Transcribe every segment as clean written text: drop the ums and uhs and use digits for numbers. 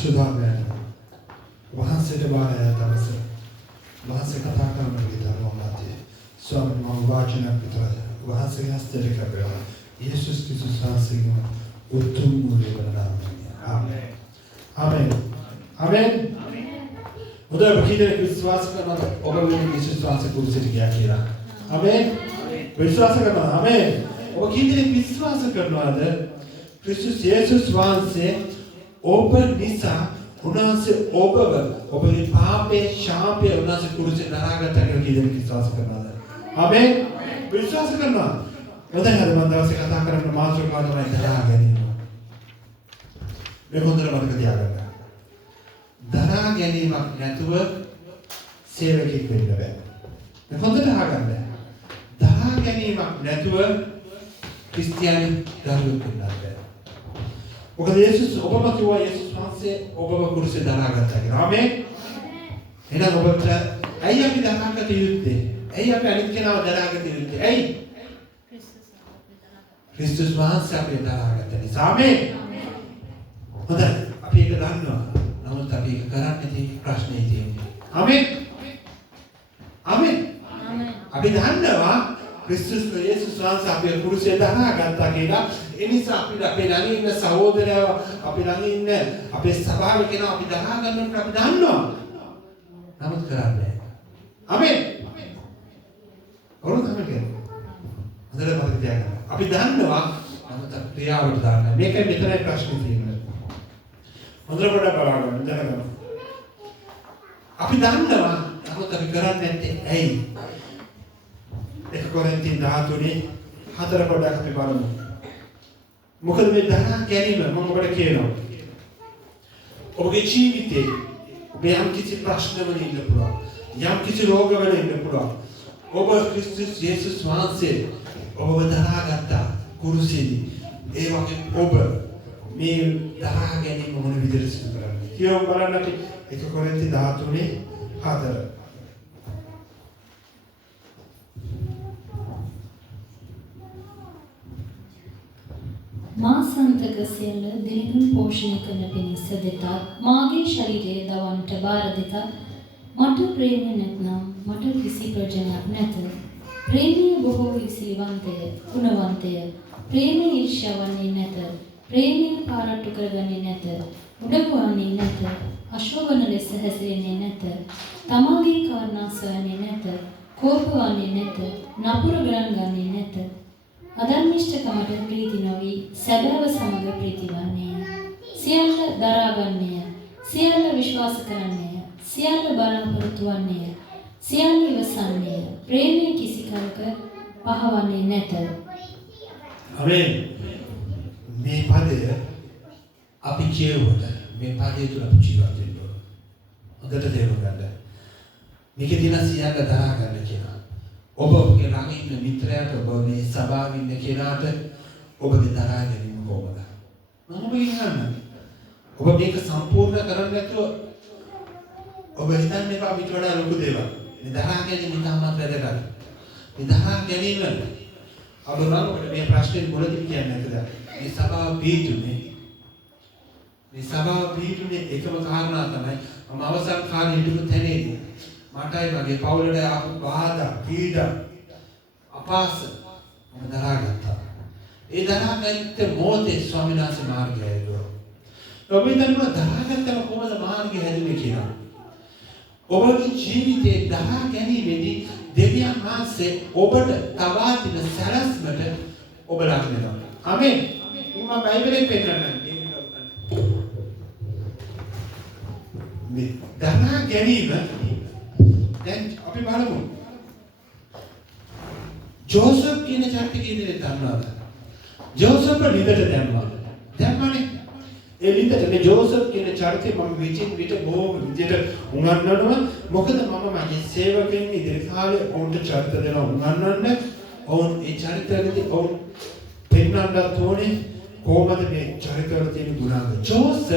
සුදාමෑන වහන්සේට බාරය දවස වහන්සේ කතා කරන විදිහට වමාතේ ස්වාමීන් වහන්සේ වාචනයක් විතරයි වහන්සේගේ හස්තයට කැපෙනවා යේසුස් ක්‍රිස්තුස් වහන්සේගේ උතුම් මූලික නාමයෙන් ආමේන් ආමේන් ආමේන් ඔබ කීදේ විශ්වාස කරනවා ඔබ මේ යේසුස් වහන්සේ කුරුසෙට ගියා කියලා ආමේන් විශ්වාස කරනවා ආමේන් ඔබ කීදේ විශ්වාස කරනවාද ක්‍රිස්තුස් යේසුස් වහන්සේ ඔබ නිසා උන්වහන්සේ ඔබගේ පාපේ ශාපේ උන්වහන්සේ කුරුසේ දරාගත්ත කියලා කීදෙනෙක් විශ්වාස කරනවද? ආමේන්. විශ්වාස කරනවා. මොකද හරි මම දවසේ කතා කරන්න මාතෘකාව තමයි දරා ගැනීම. මේ හොඳට මතක තියාගන්න. දරා ගැනීමක් නැතුව සේවකෙක් වෙන්න බෑ. මේ හොඳට අහගන්න. දරා ගැනීමක් නැතුව ක්‍රිස්තියානි දරුවෙක් වෙන්න බෑ. මොකද යේසුස් ඔබම කිව්වා යේසුස් වහන්සේ ඔබව කුරුසේ දරාගත්තා කියලා. ආමේන්. එහෙනම් ඔබට ඇයි අපි දරාගත යුත්තේ? ඇයි අපි අනිත් කෙනාව දරාගත යුත්තේ? ඇයි? ක්‍රිස්තුස් වහන්සේ අපේ දරාගත්ත නිසා. ආමේන්. හොඳයි. අපි ඒක දන්නවා. නමුත් අපි ඒක කරන්නේ තියෙන ප්‍රශ්නේ තියෙන්නේ. ආමේන්. ආමේන්. අපි දන්නවා ක්‍රිස්තුස් යේසුස් වහන්සේ අපේ කුරුසේ දරාගත්තා කියලා. ඒ නිසා අපිට අපේ ළඟ ඉන්න සහෝදරයව අපි ළඟ ඉන්න අපේ සභාවේ කෙනා අපි දරා ගන්නට අපි දන්නවා. නමුත් කරන්නේ. ආමේන්. වරුන් තමයි කියන්නේ. හොඳට මතක තියාගන්න. අපි දන්නවා නමුත් ක්‍රියාවට දාන්න. මේකයි මෙතනයි ප්‍රශ්නේ තියෙන්නේ. හොඳට පොඩ්ඩක් බලන්න දැනගන්න. අපි දන්නවා නමුත් අපි කරන්නේ නැත්තේ ඇයි? 1 කොරින්ති 13 පොඩ්ඩක් අපි බලමු. මොකද මේ දරා ගැනීම මම ඔබට කියනවා. ඔබගේ ජීවිතේ ඔබ යම් කිසි ප්‍රශ්නවල ඉන්න පුළුවන්. යම් කිසි රෝගවල ඉන්න පුළුවන්. ඔබ ක්‍රිස්තුස් යේසුස් වහන්සේ ඔබව දරාගත්තා කුරුසේදී. ඒ වගේ ඔබ මේ දරා ගැනීම මොන විදිහට සිදු කරන්නේ? කියමු බලන්න අපි 1 කොරින්ති 13:4. මා සන්තක සියල්ල දිලිඳුන් පෝෂණය කරන පිණිස දෙතත් මාගේ ශරීරයේ දවන්ට බාර දෙතත් මට ප්‍රේමය නැත්නම් මට කිසි ප්‍රයෝජනයක් නැත. ප්‍රේමය බොහෝ විසිවන්තය, ගුණවන්තය. ප්‍රේමය ඊර්ෂ්‍යාවන්නේ නැත. ප්‍රේමය පාරට්ටු කරගන්නේ නැත. උඩඟුවන්නේ නැත. අශෝභන ලෙස හැසිරෙන්නේ නැත. තමාගේ කාරණා සොයන්නේ නැත. කෝපවන්නේ නැත. නපුර ගණන් ගන්නේ නැත. අධර්මිෂ්ඨකමට ප්‍රීති නොවි සැබෑව සමග ප්‍රීතිවන්නේය. සියල්ල දරාගන්නේය. සියල්ල විශ්වාස කරන්නේය. සියල්ල බලාපොරොත්තු වන්නේය. සියල්ල ඉවසන්නේය. ප්‍රේමය කිසි කලක පහවන්නේ නැත. ආමේන්. මේ පදය අපි කියවුවද මේ පදය තුල අපි ජීවත් වෙන්න ඕන. හොඳට තේරුම් ගන්න. මේකේ තියෙන සියල්ල දරා ගන්න කියලා. ඔබ ඔබගේ ළඟ ඉන්න මිත්‍රයාට ඔබ මේ සභාවේ ඉන්න කෙනාට ඔබගේ දරා ගැනීම කොහොමද? මම කියන්න. ඔබ මේක සම්පූර්ණ කරන්නේ නැතුව ඔබ හිතන්නේ එපා පිට වඩා ලොකු දේවල්. මේ දරා ගැනීම ඉතාමත් වැදගත්. මේ දරා ගැනීම ඔබ නම් ඔබට මේ ප්‍රශ්නේ මුලදී කියන්නේ නැද්ද? මේ සභාව පිටුනේ එකම කාරණා තමයි මම අවසන් කාලේ හිටපු තැනේදී මටයි මගේ පවුලට ආපු බාධා, පීඩා, අපහාස මම දරාගත්තා. ඒ දරාගත්ත මොහොතේ ස්වාමීන් වහන්සේ මාර්ගය හැදුවා. ඔබ හිතනවා දරාගත්තම කොහොමද මාර්ගය හැදුවේ කියලා? ඔබගේ ජීවිතේ දරා ගැනීමේදී දෙවියන් වහන්සේ ඔබට තබා දෙන සැලැස්මට ඔබ ලක් වෙනවා. ආමේන්. මම බයිබලයෙන් පෙන්නන්නම්. මේ දරා ගැනීම දැන් අපි බලමු. ජෝසප් කියන චරිතය කීදෙනෙක් දන්නවද? ජෝසප් ලිඳට දැම්මා. දැම්මනේ. ඒ ලිඳට මේ ජෝසප් කියන චරිතය මම විචින් බොහොම විදියට උගන්වනවා. මොකද මම මගේ සේවකයන් ඉදිරි කාලේ ඔවුන්ට චරිත දෙනවා උගන්වන්න. ඔවුන් ඒ චරිතවලදී ඔවුන් පෙන්වන්නත් ඕනේ කොහොමද මේ චරිතවල තියෙන ගුණාංග. ජෝසප්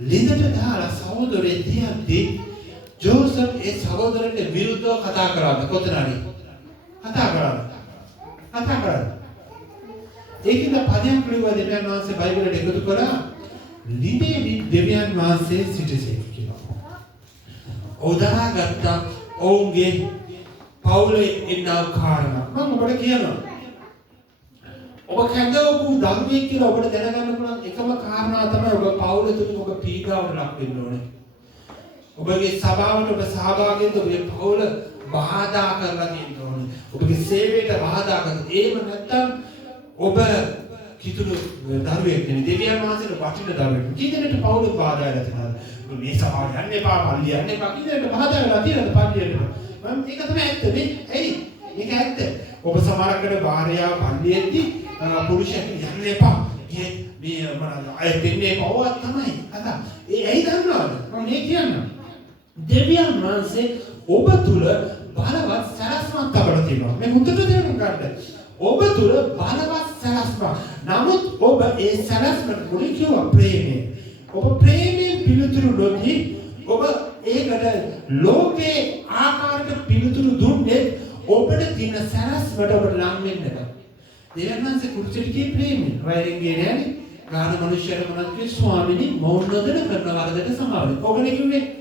ලිඳට දාලා සහෝදරයෙක් දිහාදී ජෝසප් ඒ සහෝදරන්ට විරුද්ධව කතා කරාද කොතනරි? කතා කරාද? ඒකෙන් පදයක් ලියුවා දෙවියන් වහන්සේ බයිබලෙට එකතු කරා ලිඳේ දෙවියන් වහන්සේ සිටසේක කියලා. උදාහරණයක් ඔවුන්ගේ පවුලේ ඉන්නා කාරණා මම ඔබට කියනවා. ඔබ කැඳවපු ධර්මයේ කියලා ඔබට දැනගන්න පුළුවන් එකම කාරණා තමයි ඔබ පවුල තුල ඔබ පීඩාවට ලක් වෙන්න ඕනේ. ඔබගේ සභාවට ඔබ සහභාගී වෙන්න ඔබේ පවුල බාධා කරලා තියෙන්න ඕනේ. ඔබගේ සේවයට බාධා කරන. ඒව නැත්තම් ඔබ කිතුණු දරුවෙක් නෙවෙයි දෙවියන් වහන්සේට වටින දරුවෙක්. කීදෙනෙට පවුල බාධා වෙලා තියෙනවද? මේ සභාව යන්න එපා, පල්ලිය යන්න එපා. කීදෙනෙට බාධා වෙලා තියෙනවද පල්ලියට? මම ඒක තමයි ඇත්ත නේ. ඇයි? මේක ඇත්ත. ඔබ සමහරකට භාර්යාව පල්ලියේදී පුරුෂයෙක් යන්න එපා. මේ මොනවාද? අය දෙන්නේ පවවත් තමයි. අද ඒ ඇයි දන්නවද? මම මේ කියන්නම්. දෙවියන් වහන්සේ ඔබ තුල බලවත් සරස්මක් තබලා තියෙනවා. මේ හුදට තේරුම් ගන්න. ඔබ තුල බලවත් සරස්මක්. නමුත් ඔබ ඒ සරස්මට මුලින් කියවා ප්‍රේමය. ඔබ ප්‍රේමයෙන් පිළිතුරු නොදී ඔබ ඒකට ලෝකේ ආකාරයට පිළිතුරු දුන්නේ ඔබට තියෙන සරස්මට ඔබ ලං වෙන්න බෑ. දෙවියන් වහන්සේ කුරුසියට කී ප්‍රේමය. වෛරයෙන් ගියේ නෑනේ. ගාන මනුෂ්‍යයර මොනවද කිව්වේ? ස්වාමිනී මෞන නොදෙන කරන වරදට සමාවෙන්න. ඔබනේ කිව්වේ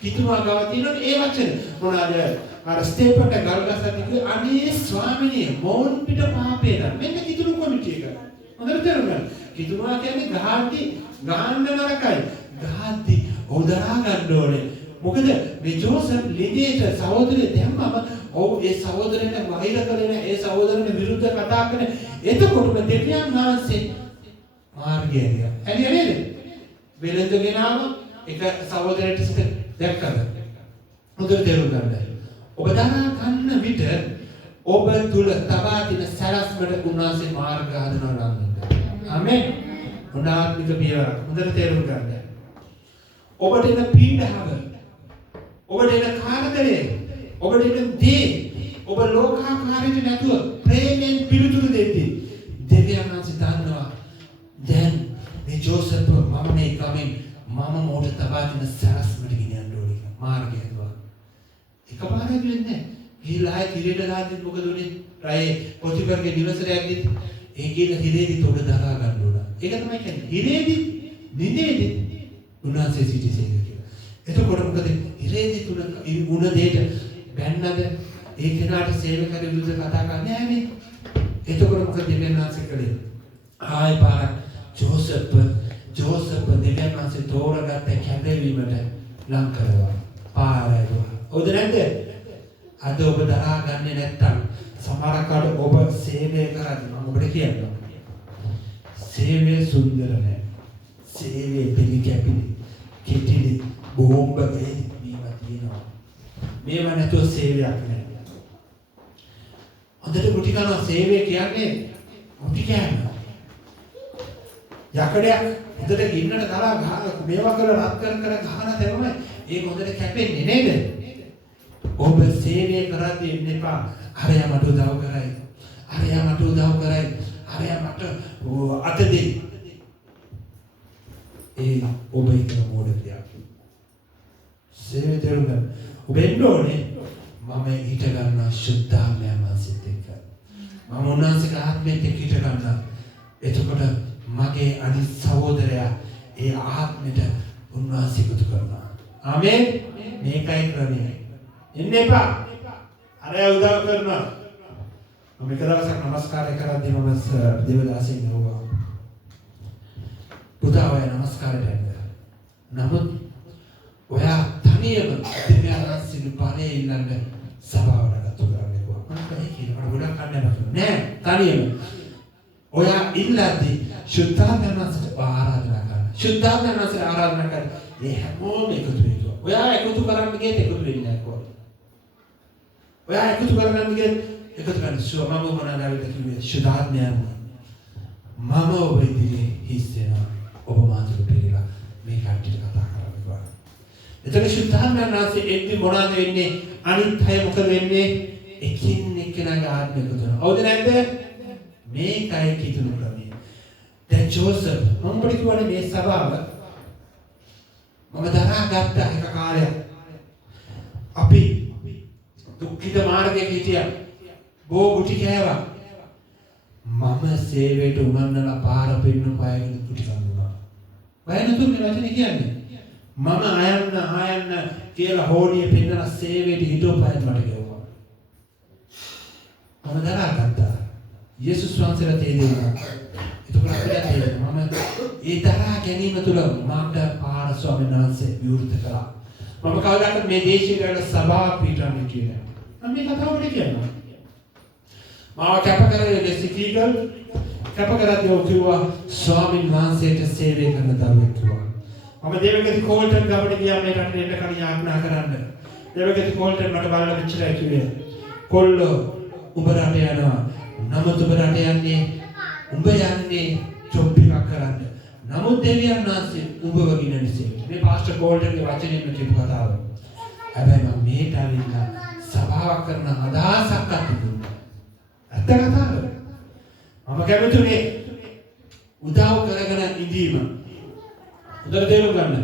කිතුණා ගාව තියෙනවනේ ඒ වචන මොනවාද අර ස්ටේප්ට ගල්ගසක් කිව්වේ අනේ ස්වාමිනේ මෝන් පිට පාපේ නම් මෙන්න කිතුණු කොමිටිය එක හොඳට තේරුම් ගන්න කිතුණා කියන්නේ ගහන්න නරකයි ගහද්දි උදරා ගන්න ඕනේ මොකද මේ ජෝසප් ලිදේට සහෝදරය දැම්මම ඔව් ඒ සහෝදරයන්ට වෛර කරන ඒ සහෝදරයන් විරුද්ධ කතා කරන එතකොටම දෙවියන් වහන්සේ මාර්ගය ඇරියා නේද වෙලඳගෙන ආවා එක සහෝදරයට සිට දැක්කද? හොඳට තේරුම් ගන්න. ඔබ දරා ගන්න විට ඔබ තුල තබා තියෙන සරස්මට උන්වහන්සේ මාර්ග හදනවා නම්. ආමෙන්. උනාත්මික පියවර. හොඳට තේරුම් ගන්න. ඔබට එන පීඩාව, ඔබට එන කාරණේ, ඔබට එන දේ, ඔබ ලෝකාකාරයට නැතුව ප්‍රේමයෙන් පිළිතුරු දෙද්දී දෙවියන් වහන්සේ දන්නවා. දැන් මේ ජෝසප් මම මේ කමින් මම මොඩ තබාගෙන සරස්මට ගෙනියන්න ඕනේ මාර්ගය හදුවා. එකපාරට වෙන්නේ නැහැ. ගිහිලා කිරේට දාද්දි මොකද උනේ? රයි පොතිපර්ගේ දිවසට යද්දි ඒ කියන හිරේදි තොඩ දරා ගන්න ඕන. ඒක තමයි කියන්නේ. හිරේදි නිදේදි උන්වහන්සේ සිටිසේ කියලා. එතකොට මොකද හිරේදි තුන උණ දෙයට බැන්නද ඒ කෙනාට සේවකයෙක් විරුද්ධ කතා කරන්නේ නැහැ නේ. එතකොට මොකද දෙවියන් වහන්සේ කළේ? ආයි පාර ජෝසප් දෙවියන් වහන්සේ තෝරගත්ත කැඳවීමට ලං කරනවා. පාරයවා. ඔව්ද නැද්ද? අද ඔබ දරා ගන්නේ නැත්තම් සමහරකට ඔබ සේවය කරද්දී මම ඔබට කියන්නම්. සේවය සුන්දර නැහැ. සේවය පිළිකැපිලි. කිටිලි බෝම්බ මේවා තියෙනවා. මේවා නැතුව සේවයක් නැහැ. හොඳට මුටි කරන සේවය කියන්නේ මුටි කෑම. යකඩයක් හොඳට ගින්නට දාලා ගහ මේවා කරලා රත් කර ගහන තමයි ඒක හොඳට කැපෙන්නේ නේද? ඔබ සේවය කරද්දී ඉන්න එපා. අරයා මට උදව් කරයි. අරයා මට උදව් කරයි. අරයා මට අත දෙයි. ඒ ඔබ හිතන මොඩයක්. සේවය දෙන්න ඔබ එන්න ඕනේ. මම හිත ගන්න ශුද්ධාත්මයන් වහන්සේත් එක්ක. මම උන්වහන්සේගේ ආත්මයෙන් හිත ගන්න. එතකොට මගේ අනිත් සහෝදරයා ඒ ආත්මෙට උන්වහන්සේ එකතු කරනවා. ආමේන්. මේකයි ක්‍රමය. එන්න එපා. අරය උදව් කරනවා. මම එක දවසක් නමස්කාරය කරද්දී මම දේවදාසෙන් ගිහුවා. පුතා ඔය නමස්කාරයට යන්න. නමුත් ඔයා තනියම දෙවියන්ගේ පාරේ ඉන්නන්න සභාවට ගත්තු කරන්නේ කොහොමද? මම කියනවා ගොඩක් කන්නේ නෑ තනියම. ඔයා ඉල්ලද්දී ශුද්ධාත්මයන්ට ආරාධනා කරන්න. ශුද්ධාත්මයන්ට ආරාධනා කරන්න. ඒ හැමෝම එකතු වෙනවා. ඔයා එකතු කරන්න ගියත් එකතු වෙන්නේ නැහැ කොහොමද? ඔයා එකතු කරන්න ගියත් එකතු කරන්න. මම මොනවාද කිව්වේ? ශුද්ධාත්මයන්. මම ඔබ ඉදිරියේ හිස් වෙනවා. ඔබ මාතෘ පිළිලා මේ කට්ටියට කතා කරනවා. එතන ශුද්ධාත්මයන්ට එද්දි මොනවද වෙන්නේ? අනිත් අය මොකද වෙන්නේ? එකින් එක්කෙනාගේ ආත්මය එකතු වෙනවා. හවුද නැද්ද? මේකයි කිතුණු ක්‍රමය. දැන් ජෝසප් මම ඔබට කියවනේ මේ සභාව මම දරා ගත්ත එක කාලයක් අපි දුක්ඛිත මාර්ගයේ හිටියා. බෝ ගුටි කෑවා. මම සේවයට උනන්නලා පාර පෙන්නු පායගෙන ගුටි කන්නුනා. වයනතුන් මේ වචනේ කියන්නේ. මම ආයන්න කියලා හෝඩිය පෙන්නන සේවයට හිටෝපයන් මට ගෙවුවා. මම දරාගත්තා. යේසුස් වහන්සේලා තේරුණා. ඒක අපිට තේරෙනවා. මම ඒ දරා ගැනීම තුළ මාර්ග පාර ස්වාමීන් වහන්සේ විවෘත කළා. මම කවදාකවත් මේ දේශයේ සභා පිටරන්නේ කියන්නේ. මම මේ කතාවට කියනවා. මාව කැප කරේ ලෙසිකීගල් කැප කරද්දී කිව්වා ස්වාමීන් වහන්සේට සේවය කරන දරුවෙක් කිව්වා. මම දේවගති කෝල්ටන් ගමට ගියා මේ රටේ එන්න කලින් ආඥා කරන්න. දේවගති කෝල්ටන් මට බලලා මෙච්චරයි කිව්වේ. කොල්ලෝ උඹ රට යනවා. නමුත් උඹ රට යන්නේ උඹ යන්නේ ජොබ් එකක් කරන්න. නමුත් දෙවියන් වහන්සේ උඹව ගිනනිසේ. මේ පාස්ටර් කෝල්ටන්ගේ වචනයෙන් කියපු කතාව. හැබැයි මම මේට ඇවිල්ලා සභාවක් කරන අදහසක් අත්දුන්නා. ඇත්ත කතාව. මම කැමතිුනේ උදව් කරගෙන ඉඳීම. උදේ තේරුම් ගන්න.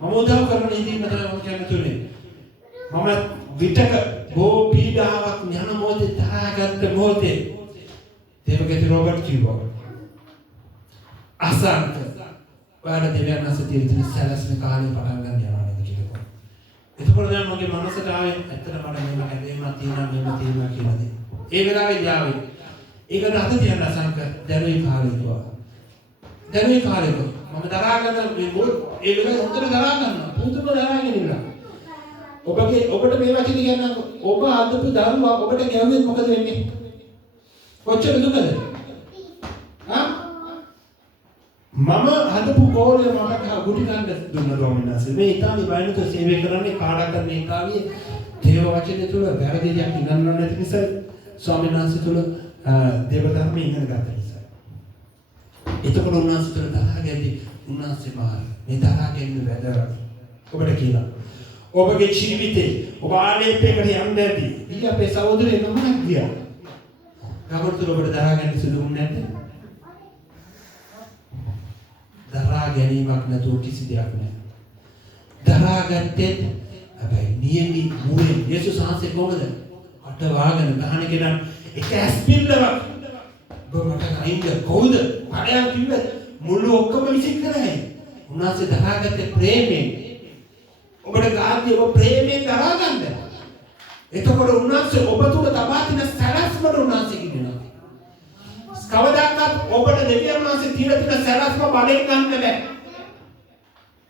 මම උදව් කරගෙන ඉඳීම තමයි මම කැමතිුනේ. මම විතක බෝ පීඩාවක් යන මොහොතේ දාගත්ත මොහොතේ දේවගති රොබර්ට් කිව්වා. අසන්ත ඔයාලා දෙවියන් වහන්සේ තියෙන සැලැස්ම කාලේ පටන් ගන්න යනවා නේද කියලා. එතකොට දැන් මගේ මනසට ආවේ ඇත්තට මට මේක හැදෙන්න තියෙනවා කියලා දේ. ඒ වෙලාවේ යාවේ ඒකට අත තියන්න අසංක දැනුයි කාලේ කිව්වා. දැනුයි කාලේ මම දරාගන්න මේ ඒ වෙලාවේ හොඳට දරා ගන්නවා. පුදුම දරාගෙන ඉන්නවා. ඔබට මේ වචනේ කියන්න ඔබ අදපු දරුවා ඔබට ගැව්වෙත් මොකද වෙන්නේ? කොච්චර දුකද? මම හදපු කෝලේ මම ගුටි ගන්න දුන්නා ස්වාමීන් මේ ඉතාලි වයනතු සේවය කරන්නේ කාඩක් කරන ඉතාලියේ දේව වචනේ තුල වැරදි දෙයක් ඉගෙනන්න නැති නිසා ස්වාමීන් වහන්සේ තුල දේව ධර්මයේ ඉගෙන ගන්න නිසා. එතකොට උන්වහන්සේ තුල තරහගෙන්දී උන්වහන්සේ මාර මේ තරහගෙන් වැදගත්. ඔබට කියලා. ඔබගේ ජීවිතේ ඔබ ආලේපයකට යන්න ඇති. ඊ අපේ සහෝදරේ නමක් ගියා. ගමතුල ඔබට තරහගෙන් සිදුුන්නේ නැද්ද? දරා ගැනීමක් නැතුව කිසි දෙයක් නැහැ. දරාගත්තේ හැබැයි නියමි මූලෙන් යේසුස් වහන්සේ කොහමද? අට වාගෙන ගහන කෙනා එක ඇස්පිල්ලවක් බොමට අයින්ද කොහොමද? අරයන් කිව්වේ මුළු ඔක්කොම විසික් කරයි. උන්වහන්සේ දරාගත්තේ ප්‍රේමයෙන්. ඔබට ගාද්දී ඔබ ප්‍රේමයෙන් දරා ගන්න. එතකොට උන්වහන්සේ ඔබ තුල තබා තියෙන සැලැස්මට උන්වහන්සේ කියනවා. කවදාකවත් ඔබට දෙවියන් වහන්සේ තියලා තියෙන සැලැස්ම බලෙන් ගන්න බෑ.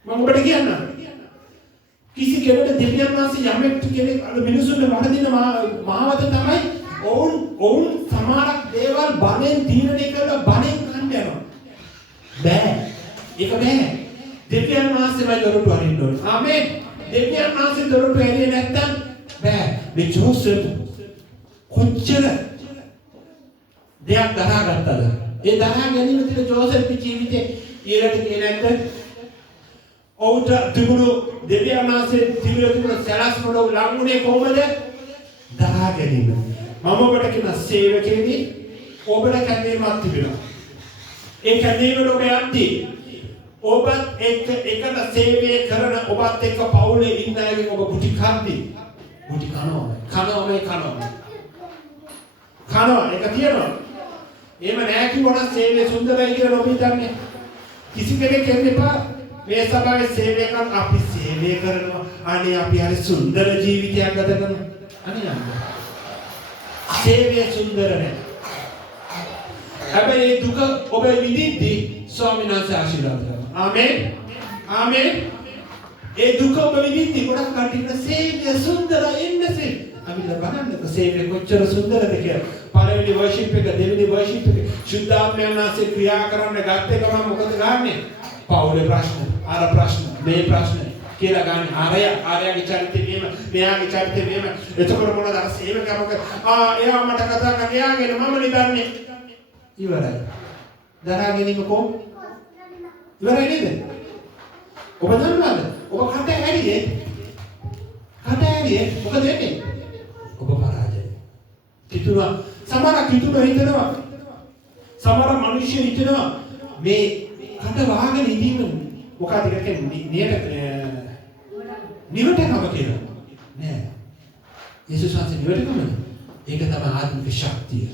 මම ඔබට කියන්නම්. කිසි කෙනෙකුට දෙවියන් වහන්සේ යමෙක් කෙනෙක් අර මිනිසුන්ට වරදින මාවත තමයි ඔවුන් සමහරක් දේවල් බලෙන් තීරණය කරලා බලෙන් ගන්න යනවා. බෑ. ඒක බෑ. දෙවියන් වහන්සේමයි දොරටු අරින්න ඕනේ. ආමේන්. දෙවියන් වහන්සේ දොරටු ඇරියේ නැත්තම් බෑ. මේ ජෝසප් කොච්චර දෙයක් දරාගත්තද? ඒ දරා ගැනීම තුළ ජෝසප්ගේ ජීවිතේ ඊළඟට කියන්නේ නැද්ද? ඔවුන්ට තිබුණු දෙවියන් වහන්සේ තිබුණු සැලැස්මට ලඟුනේ කොහොමද? දරා ගැනීම. මම ඔබට කියන සේවකෙනි ඔබට කැඳවීමක් තිබෙනවා. ඒ කැඳවීමට ඔබ යද්දී ඔබත් එකට සේවය කරන ඔබත් එක්ක පවුලේ ඉන්න අයගෙන් ඔබ ගුටි කද්දී ගුටි කනවා ඒක තියෙනවා. එහෙම නැහැ කිව්වොත් සේවය සුන්දරයි කියලා ඔබ හිතන්නේ. කිසි කෙනෙක් කියන්න එපා මේ සභාවේ සේවය කරන අපි සේවය කරනවා. අනේ අපි හරි සුන්දර ජීවිතයක් ගත කරනවා. අනේ සේවය සුන්දර නැහැ. හැබැයි දුක ඔබ විඳිද්දී ස්වාමීන් වහන්සේ ආශිර්වාද කරනවා. ආමේන්. ආමේන්. ඒ දුක ඔබ විඳිද්දී ගොඩක් කටින් සේවය සුන්දරයි ඉන්නසේ. අපි බලන්නකො සේවය කොච්චර සුන්දරද කියලා. පළවෙනි වර්ෂිප් එක දෙවෙනි වර්ෂිප් එක සුද්ධාත්මයන් වහන්සේ ක්‍රියා කරන්න ගත්ත එක මම මොකද ගන්නෙ? පවුලේ ප්‍රශ්න, අර ප්‍රශ්න, මේ ප්‍රශ්න කියලා ගන්න. ආරයාගේ චරිතය මෙහෙම, මෙයාගේ චරිතය මෙහෙම. එතකොට මොනවද අර සේවකමක එයා මට කතා කරන එයාගෙන මම නිදන්නේ. ඉවරයි. දරා ගැනීම කො? ඉවරයි නේද? ඔබ දන්නවද? ඔබ කට ඇරියේ මොකද වෙන්නේ? ඔබ පරාජය. කිතුනා සමහර කිතුනා හිතනවා. සමහර මිනිස්සු හිතනවා මේ කට වහගෙන ඉඳීම මොකක්ද කියන්නේ නිවටකම කියලා. නෑ. යේසුස් වහන්සේ නිවටකම. ඒක තමයි ආත්මික ශක්තිය.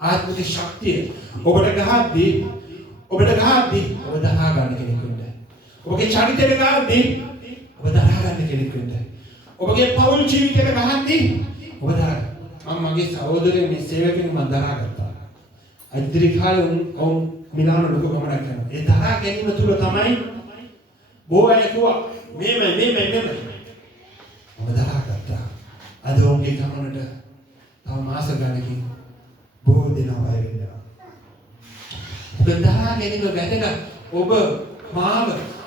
ආත්මික ශක්තිය. ඔබට ගහද්දී ඔබ දහා ගන්න කෙනෙක් වෙන්න. ඔබගේ චරිතයට ගහද්දී ඔබ දරා ගන්න කෙනෙක් වෙන්න. ඔබගේ පෞල් ජීවිතයට ගහද්දී ඔබ දරා. මම මගේ සහෝදරයෝ මේ සේවකෙන් මම දරා ගත්තා. අදිරි කාලේ උන් මිලාන ලොකු ගමනක් යනවා. ඒ දරා ගැනීම තුල තමයි බොහෝ අය කිව්වා මේ ඔබ දරා ගත්තා. අද ඔවුන්ගේ ගමනට තව මාස ගණනකින් බොහෝ දෙනා අය වෙනවා. ඔබ දරා ගැනීම වැදගත්. ඔබ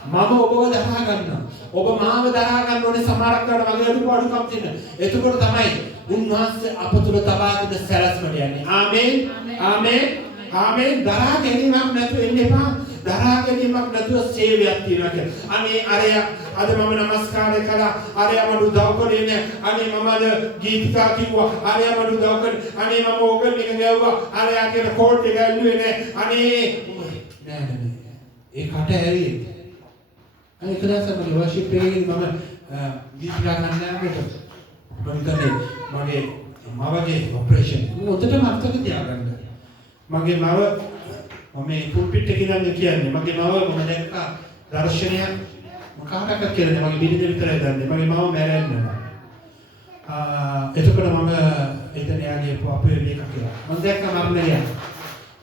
මම ඔබව දරා ගන්නවා. ඔබ මාව දරා ගන්න ඕනේ සමහරක් කරලා මගේ අඩුපාඩුකම් තියෙන. එතකොට තමයි උන්වහන්සේ අප තුළ තබා දෙන සැලැස්මට යන්නේ. ආමේන්. ආමේන්. ආමේන්. දරා ගැනීමක් නැතුව එන්න එපා. දරා ගැනීමක් නැතුව සේවයක් තියනවා කියලා. අනේ අරයා අද මම නමස්කාරය කළා. අරයා මට උදව් කළේ නෑ. අනේ මම අද ගීතිකා කිව්වා. අරයා මට උදව් කළේ. අනේ මම ඕකල් එක ගැව්වා. අරයා කියන කෝට් එක ඇල්ලුවේ නෑ. අනේ නෑ. ඒ කට ඇරියේ. අනේ කලාසම වර්ෂිප් එකේ මම ගීතිකා ගන්නාකට මම හිතන්නේ මගේ මවගේ ඔපරේෂන් උන්ටම අර්ථක තියාගන්න. මගේ මව මම පුල්පිට් එකේ ඉඳන් කියන්නේ මගේ මව මම දැක්කා දර්ශනයක් මොකක්ද කියලා මගේ බිරිඳ විතරයි දන්නේ. මගේ මව මැරෙන්නවා. එතකොට මම එතන යාගේ අපේ මේක කියලා. මම දැක්කා මරණය.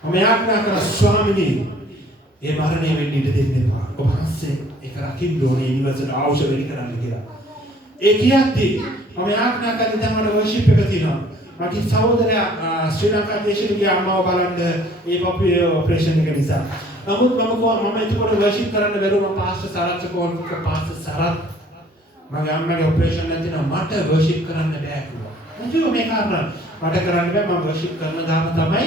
මම යාඥා කරා ස්වාමීනි ඒ මරණය වෙන්න ඉඩ දෙන්න එපා. ඔබ වහන්සේ ඒක රකින්න ඕනේ ඉනිවර්සල් ඖෂධ වෙලි කරන්න කියලා. ඒ කියද්දි මම යාඥා කරන දැන් මට වර්ෂිප් එක තියෙනවා. මගේ සහෝදරයා ශ්‍රී ලංකා දේශෙට ගියා අම්මව බලන්න ඒ පපුවේ ඔපරේෂන් එක නිසා. නමුත් මම එතකොට වර්ෂිප් කරන්න බැරුව පාස්ටර් සරත් කොන්ක පාස්ටර් සරත් මගේ අම්මගේ ඔපරේෂන් එක තියෙනවා මට වර්ෂිප් කරන්න බෑ කිව්වා. මම කිව්වා මේ කාරණා මට කරන්න බෑ මම වර්ෂිප් කරන දාම තමයි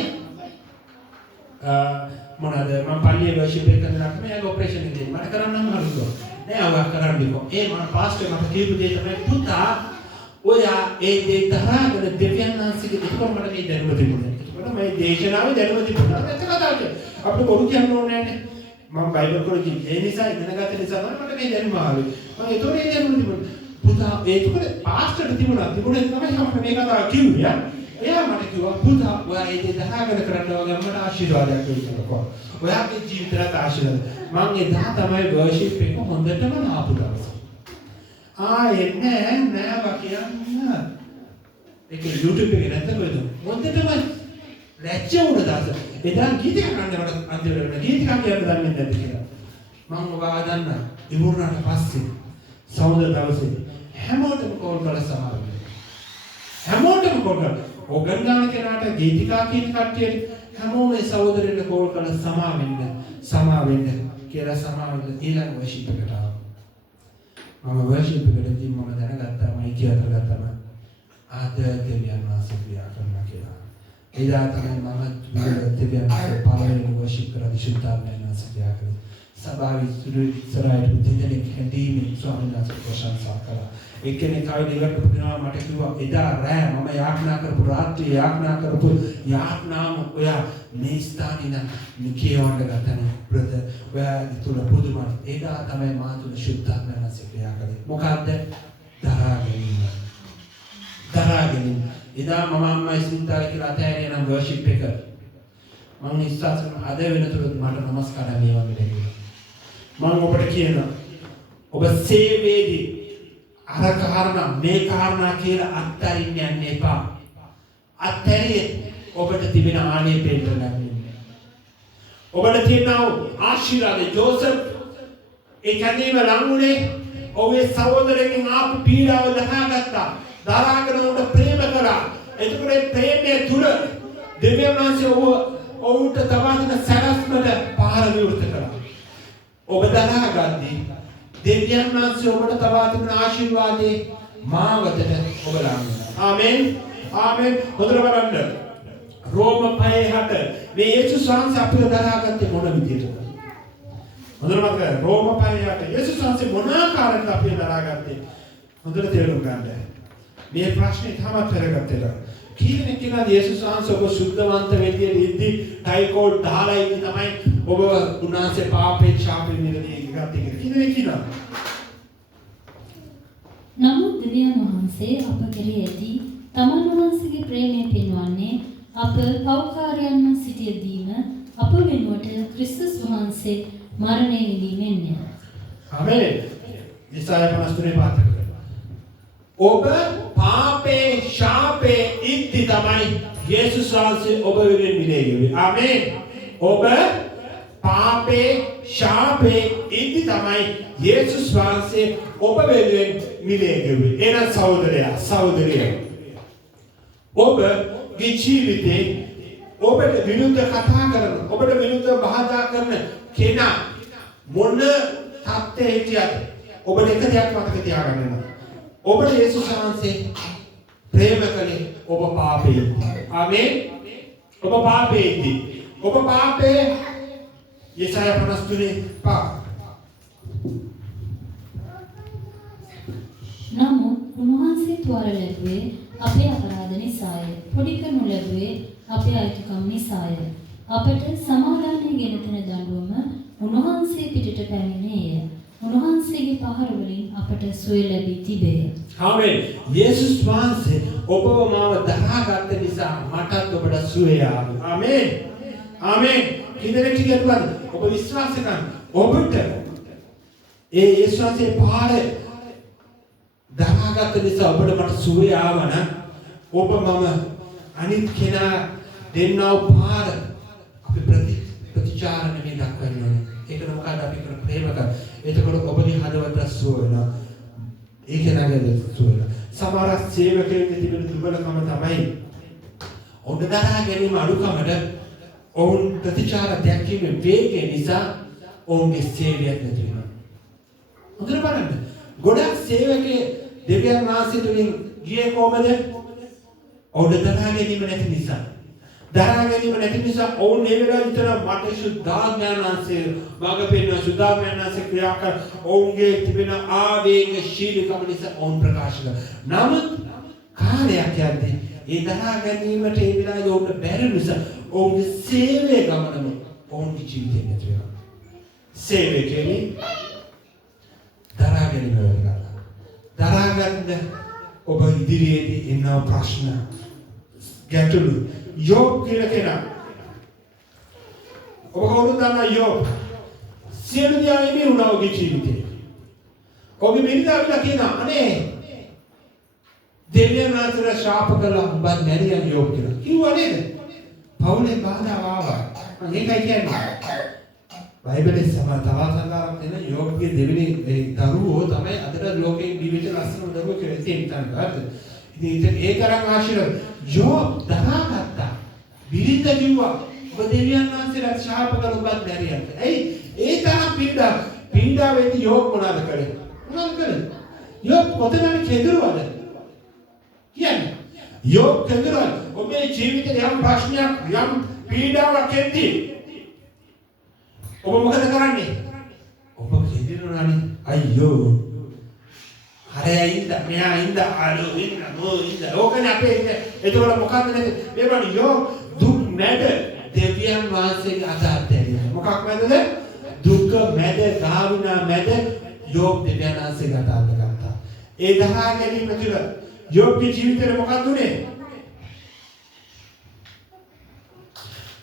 මොනවාද මම පල්ලියේ වර්ෂිප් එක කරනවා මම ඔපරේෂන් එක දෙන්න මට කරන්න අමාරුයි. නෑ අව කරන්නකෝ. ඒ මම පාස්ටර් මට කියපු දේ තමයි පුතා ඔයා ඒ දේ තරහගෙන දෙවියන් වහන්සේගේ දෙකම මට මේ දැනුම තිබුණා. ඒකට මේ දේශනාවේ දැනුම තිබුණා. ඒක කතාවද? අපිට බොරු කියන්න ඕනේ නැහැ. මම බයිබල් කොලේ ඒ නිසා ඉගෙනගත්ත නිසා මට මේ දැනුම ආවේ. මම ඒතොරේ දැනුම තිබුණා. පුතා ඒකවල පාස්ටර්ට තිබුණා. තිබුණේ තමයි මම මේ කතාව කිව්වේ. එයා මට කිව්වා පුතා ඔයා ඒ දේ තරහගෙන කරන්න වගේ මට ආශිර්වාදයක් වෙනවා. ඔයාගේ ජීවිතයට ආශිර්වාද. මම එදා තමයි වර්ෂිප් එක හොඳටම ආපු දවස. ආයේ නෑ වකියන්න. ඒක YouTube එකේ නැත්නම් වෙද? හොඳටම ලැජ්ජ වුණ දවස. එදා ගීතිකා කන්න මට අන්තිමට ගීතිකා කියන්න දන්නේ නැද්ද කියලා. මම ඔබව දන්නා. ඉවුරුනාට පස්සේ සමුද දවසේ හැමෝටම කෝල් කරලා සමාවෙන්න. හැමෝටම කෝල් කරලා ඔගන් ගාන කෙනාට ගීතිකා කියන කට්ටියට හැමෝම ඒ සහෝදරයන්ට කෝල් කරලා සමාවෙන්න කියලා සමාවෙන්න ඊළඟ වර්ෂිප් එකට ආවා. මම වර්ෂිප් එකටදී මම දැනගත්තා මම කියතරගත්තම ආද දෙවියන් වහන්සේ ක්‍රියා කරනවා කියලා. එදා තමයි මම දෙවියන් වහන්සේ පළවෙනි වර්ෂිප් කරලා විශුද්ධාත්මයන් වහන්සේ ක්‍රියා කළේ. සභාවේ සුරායිට දෙදෙනෙක් හැදීමේ ස්වාමීන් වහන්සේ ප්‍රශංසා කළා. එක්කෙනෙක් ආවේ ඉලක්ක පුදිනවා මට කිව්වා එදා රෑ මම යාඥා කරපු රාත්‍රියේ යාඥා කරපු යාඥාම ඔයා මේ ස්ථානේ නම් නිකේවන්න ගතනේ බ්‍රදර් ඔයා ඉතුරු පුදුමයි. එදා තමයි මා තුල සුද්ධාත්මයන් වහන්සේ ක්‍රියා කළේ. මොකද්ද? දරා ගැනීම. එදා මම අම්මයි සිතාරේ කියලා තෑරිය නම් වර්ෂිප් එක මම ඉස්සස් කරන අද වෙනතුරු මට නමස්කාරය මේ වගේ දෙන්නේ. මම ඔබට කියනවා ඔබ සේවයේදී අර කාරණා මේ කාරණා කියලා අත්හරින්න යන්න එපා. අත්හැරියේ ඔබට තිබෙන ආනේ පෙන්න ගන්න. ඔබට තියෙන ආශිර්වාද ජෝසප් ඒ කණේම ලඟුනේ ඔබේ සහෝදරයන්ගෙන් ආපු පීඩාව දහාගත්තා. දරාගෙන උන්ට ප්‍රේම කරා. එතකොට ඒ ප්‍රේමයේ තුල දෙවියන් වහන්සේ ඔවුන්ට තබාගෙන සැලැස්මට පහර විවෘත කරා. ඔබ දරාගද්දී දෙවියන් වහන්සේ ඔබට තබා දුන්න ආශිර්වාදේ මාවතට ඔබ ළඟ. ආමෙන්. ආමෙන්. හොඳට බලන්න. රෝම 5:7 මේ යේසුස් වහන්සේ අපිව දරාගත්තේ මොන විදියටද? හොඳට බලන්න. රෝම 5:7 යේසුස් වහන්සේ මොන ආකාරයකට අපිව දරාගත්තේ? හොඳට තේරුම් ගන්න. මේ ප්‍රශ්නේ තමයි කරගත්තේ. කීනෙක කියනවා යේසුස් වහන්සේ ඔබ සුද්ධවන්ත වෙන්නේ ඉද්දි ටයිකෝල් දාලා ඉඳි තමයි ඔබ උන්වහන්සේ පාපේ ඡාපේ නිරදී ගත්තේ කියලා. කීනෙක කියනවා. නමුත් දෙවියන් වහන්සේ අප කෙරෙහිදී තමන් වහන්සේගේ ප්‍රේමය පෙන්වන්නේ අප පෞකාරයන්ව සිටියදීම අප වෙනුවට ක්‍රිස්තුස් වහන්සේ මරණය විඳීමෙන්ය. ආමේන්. ඉසායා 53 පාඩක. ඔබ පාපේ ශාපේ ඉද්දි තමයි යේසුස් වහන්සේ ඔබ වෙනුවෙන් මිලේ ගෙවුවේ. ආමේන්. ඔබ පාපේ ශාපේ ඉද්දි තමයි යේසුස් වහන්සේ ඔබ වෙනුවෙන් මිලේ ගෙවුවේ. එහෙනම් සහෝදරයා සහෝදරිය ඔබගේ ජීවිතේ ඔබට විරුද්ධ කතා කරන ඔබට විරුද්ධ බාධා කරන කෙනා මොන තත්ත්වයේ හිටියද ඔබට එක දෙයක් මතක තියාගන්න ඕන. ඔබට යේසුස් වහන්සේ ප්‍රේම කළේ ඔබ පාපේ. ආමේන්. ඔබ පාපේදී. ඔබ පාපේ යෙසායා 53 පා. නමුත් උන්වහන්සේ තුවාල ලැබුවේ අපේ අපරාධ නිසාය. පොඩි කරනු ලැබුවේ අපේ අයිතිකම් නිසාය. අපට සමාදානය ගෙන දෙන දඬුවම උන්වහන්සේ පිටට පැමිණේය. උන්වහන්සේගේ පහර වලින් අපට සුවය ලැබී තිබේ. ආමේන්. යේසුස් වහන්සේ ඔබව මාව දරාගත්ත නිසා මටත් ඔබට සුවය ආවා. ආමේන්. ආමේන්. කිදෙනෙක් කියනවා ඔබ විශ්වාස කරන ඔබට ඒ යේසුස් වහන්සේ පහර දරාගත්ත නිසා ඔබට මට සුවය ආවා නම් ඔබ මම අනිත් කෙනා දෙන්නව පහර අපි ප්‍රතිචාර නෙමෙයි දක්වන්නේ. ඒකට මොකද අපි කරන ප්‍රේම කර. එතකොට ඔබගේ හදවත සුව වෙනවා. ඒක නේද සුව වෙනවා. සමහර සේවකයන්ගේ තිබෙන දුර්වලකම තමයි ඔවුන් දරා ගැනීම අඩුකමට ඔවුන් ප්‍රතිචාර දැක්වීමේ වේගය නිසා ඔවුන්ගේ සේවයක් නැති වෙනවා. හොඳට බලන්න. ගොඩක් සේවකේ දෙවියන් වහන්සේ තුලින් ගියේ කොහමද? ඔවුන් දරා ගැනීම නැති නිසා. දරා ගැනීම නැති නිසා ඔවුන් මේ වෙලාවට විතර මට සුද්ධාත්මයන් වහන්සේ මඟ පෙන්වන සුද්ධාත්මයන් වහන්සේ ක්‍රියා කර ඔවුන්ගේ තිබෙන ආවේගශීලීකම නිසා ඔවුන් ප්‍රකාශ කළා. නමුත් කාලයක් යද්දී ඒ දරා ගැනීමට ඒ වෙලාවේ ඔවුන්ට බැරි නිසා ඔවුන්ගේ සේවයේ ගමනම ඔවුන්ගේ ජීවිතේ නැති වෙනවා. සේවය කියන්නේ දරා ගැනීම වෙනවා. දරා ගන්න ඔබ ඉදිරියේදී එන ප්‍රශ්න ගැටලු යෝබ් කියලා කෙනා. ඔබ කවුරුද දන්නා යෝබ්? සියලු දේ ඉන්නේ වුණා ඔබේ ජීවිතේ. ඔබේ මිනිදාවිලා කියනවා අනේ දෙවියන් වහන්සේ ශාප කළා ඔබ නැරියන් යෝබ් කියලා. කිව්වා නේද? පවුලේ බාධා ආවා. මම ඒකයි කියන්නේ. බයිබලයේ තවසංගාරම් දෙන යෝබ්ගේ දෙවෙනි දරුවෝ තමයි අදට ලෝකේ ජීවිත ලස්සන දරුවෝ කියලා තියෙනවා. ඉතින් ඒ තරම් ආශිර්වාද යෝබ් දරාගත්තා. බිරිඳ කිව්වා ඔබ දෙවියන් වහන්සේලා ශාප කළ ඔබත් නැරියන්. ඇයි? ඒ තරම් පීඩා වෙද්දී යෝබ් මොනවද කළේ? මොනවද කළේ? යෝබ් කොතනද කෙදුරුවද? කියන්නේ යෝබ් කෙදුරුවද? ඔබේ ජීවිතේ යම් ප්‍රශ්නයක් යම් පීඩාවක් එද්දී ඔබ මොකද කරන්නේ? ඔබ කෙදිරුණානේ අයියෝ. හරයින්ද මෙහායින්ද ආලෝින්ද මොයින්ද ඕකනේ අපේ ඉන්නේ. එතකොට මොකක්ද නැති? මේ බලන්න යෝබ් දුක් නැද දෙවියන් වහන්සේගේ අදාළතේ. මොකක් මැදද? දුක් මැද ගාවිනා මැද යෝබ් දෙවියන් වහන්සේගේ අදාළත ගත්තා. ඒ දහා ගැනීම තුළ යෝබ්ගේ ජීවිතේ මොකක්ද උනේ?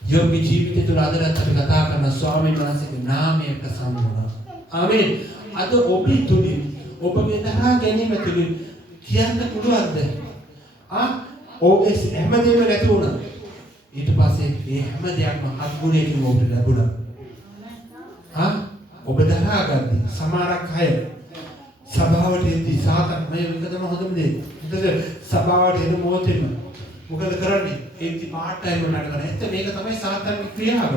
යෝබ්ගේ ජීවිතය තුළ අදට අපි කතා කරන ස්වාමීන් වහන්සේගේ නාමය ප්‍රසන්න වුණා. ආමේන්. අද ඔබේ තුලින් ඔබගේ දරා ගැනීම තුලින් කියන්න පුළුවන්ද? ඔබේ හැමදේම නැති වුණා. ඊට පස්සේ මේ හැම දෙයක්ම අත්ගුණයකින් ඔබට ලැබුණා. ඔබ දරාගත්තේ සමහරක් අය සභාවට එද්දී සාතන් මේ විකදම හොඳම දේ. ඒතර සභාවට එන මොහොතේම මොකද කරන්නේ? ඒකි පාර්ට් ටයිම් වල නඩ කරන. එතන මේක තමයි සාතන්ගේ ක්‍රියාව.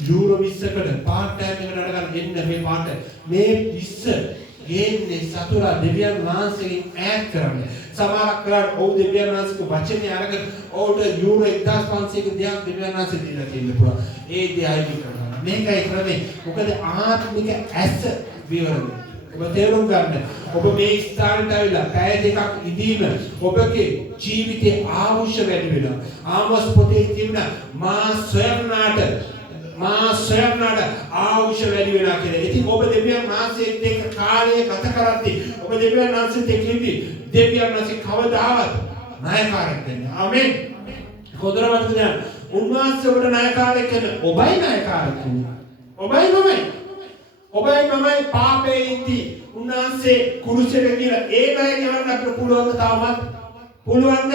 යූරෝ 20කට පාර්ට් ටයිම් එකට නඩ කරන එන්න මේ පාර්ට් මේ 20 ගේන්නේ සතුරා දෙවියන් වහන්සේගෙන් ඈත් කරන්නේ. සමහරක් කරාට ඔව් දෙවියන් වහන්සේගේ වචනේ අරගෙන ඔව්ට යූරෝ 1500ක දෙයක් දෙවියන් වහන්සේ දීලා තියෙන්න පුළුවන්. ඒ දෙයයි කරනවා. මේකයි කරන්නේ. මොකද ආත්මික ඇස විවරණය. ඔබ තේරුම් ගන්න. ඔබ මේ ස්ථානට ආවිලා පැය දෙකක් ඉඳීම ඔබගේ ජීවිතේ ආවුෂ වැඩි වෙනවා. ආමොස් පොතේ කියන මා ස්වයංනාට ආවුෂ වැඩි වෙනවා කියලා. ඉතින් ඔබ දෙවියන් වහන්සේත් එක්ක කාලය ගත කරද්දී ඔබ දෙවියන් වහන්සේත් එක්ක ඉඳි දෙවියන් වහන්සේ කවදාවත් නායකාරයෙක් වෙන්නේ. ආමේන්. කොතරම්ද දැන් උන්වහන්සේ ඔබට නායකාරයෙක් වෙන ඔබයි නායකාරයෙක් වෙන්නේ. ඔබයි මමයි. ඔබයි මමයි පාපේ ඉති උන්වහන්සේ කුරුසෙට කියලා ඒ බය කියවන්න අපිට පුළුවන්ද තාමත්? පුළුවන්ද?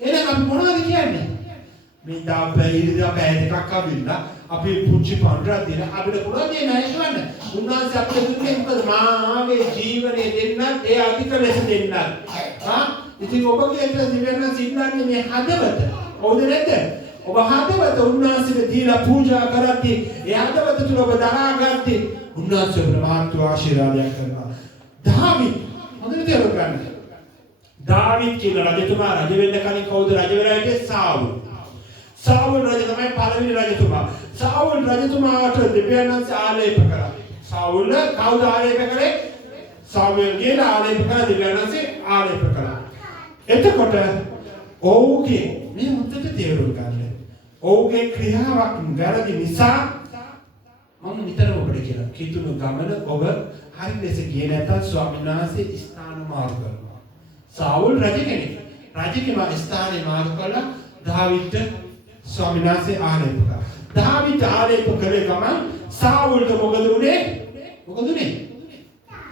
එහෙනම් අපි මොනවද කියන්නේ? මේ දාපේ ඉරිදා පැය දෙකක් අවිල්ලා අපි පුංචි පන්රක් දෙන අපිට පුළුවන් මේ ණය කරන්න. උන්වහන්සේ අපිට දුන්නේ මොකද? මාගේ ජීවනයේ දෙන්නත් ඒ අධික ලෙස දෙන්නත්. ඉතින් ඔබගේ දිව්‍යඥාන සින්නන්නේ මේ හදවත. හවුද නැද්ද? ඔබ හදවත උන්වහන්සේට දීලා පූජා කරද්දී ඒ හදවත තුල ඔබ දරාගත්තේ උන්වහන්සේ ඔබට මහත් ආශිර්වාදයක් කරනවා. දාවිද් හොඳට තේරුම් ගන්න. දාවිද් කියන රජතුමා රජ වෙන්න කලින් කවුද රජ වෙලා හිටියේ? සාවුල්. සාවුල් රජ තමයි පළවෙනි රජතුමා. සාවුල් රජතුමාට දෙවියන්න්ස ආලේප කරා. සාවුල් කවුද ආලේප කරේ? සාමුවෙල්ගේ ආලේප කරා දෙවියන්න්ස ආලේප කරා. එතකොට ඔව්ගේ මේ මුත්තේ තේරුම් ගන්න. ඔව්ගේ ක්‍රියාවක් වැරදි නිසා මම නිතරම ඔබට කියනවා කීතුණු ගමන ඔබ හරි ලෙස ගියේ නැත්නම් ස්වාමීන් වහන්සේ ස්ථාන මාරු කරනවා. සාවුල් රජ කෙනෙක්. රජකම ස්ථානේ මාරු කළා දාවිද්ට ස්වාමීන් වහන්සේ ආලේප කරා. දාවිද ආලේප කළේ ගමන් සාවුල්ට මොකද උනේ? මොකද උනේ?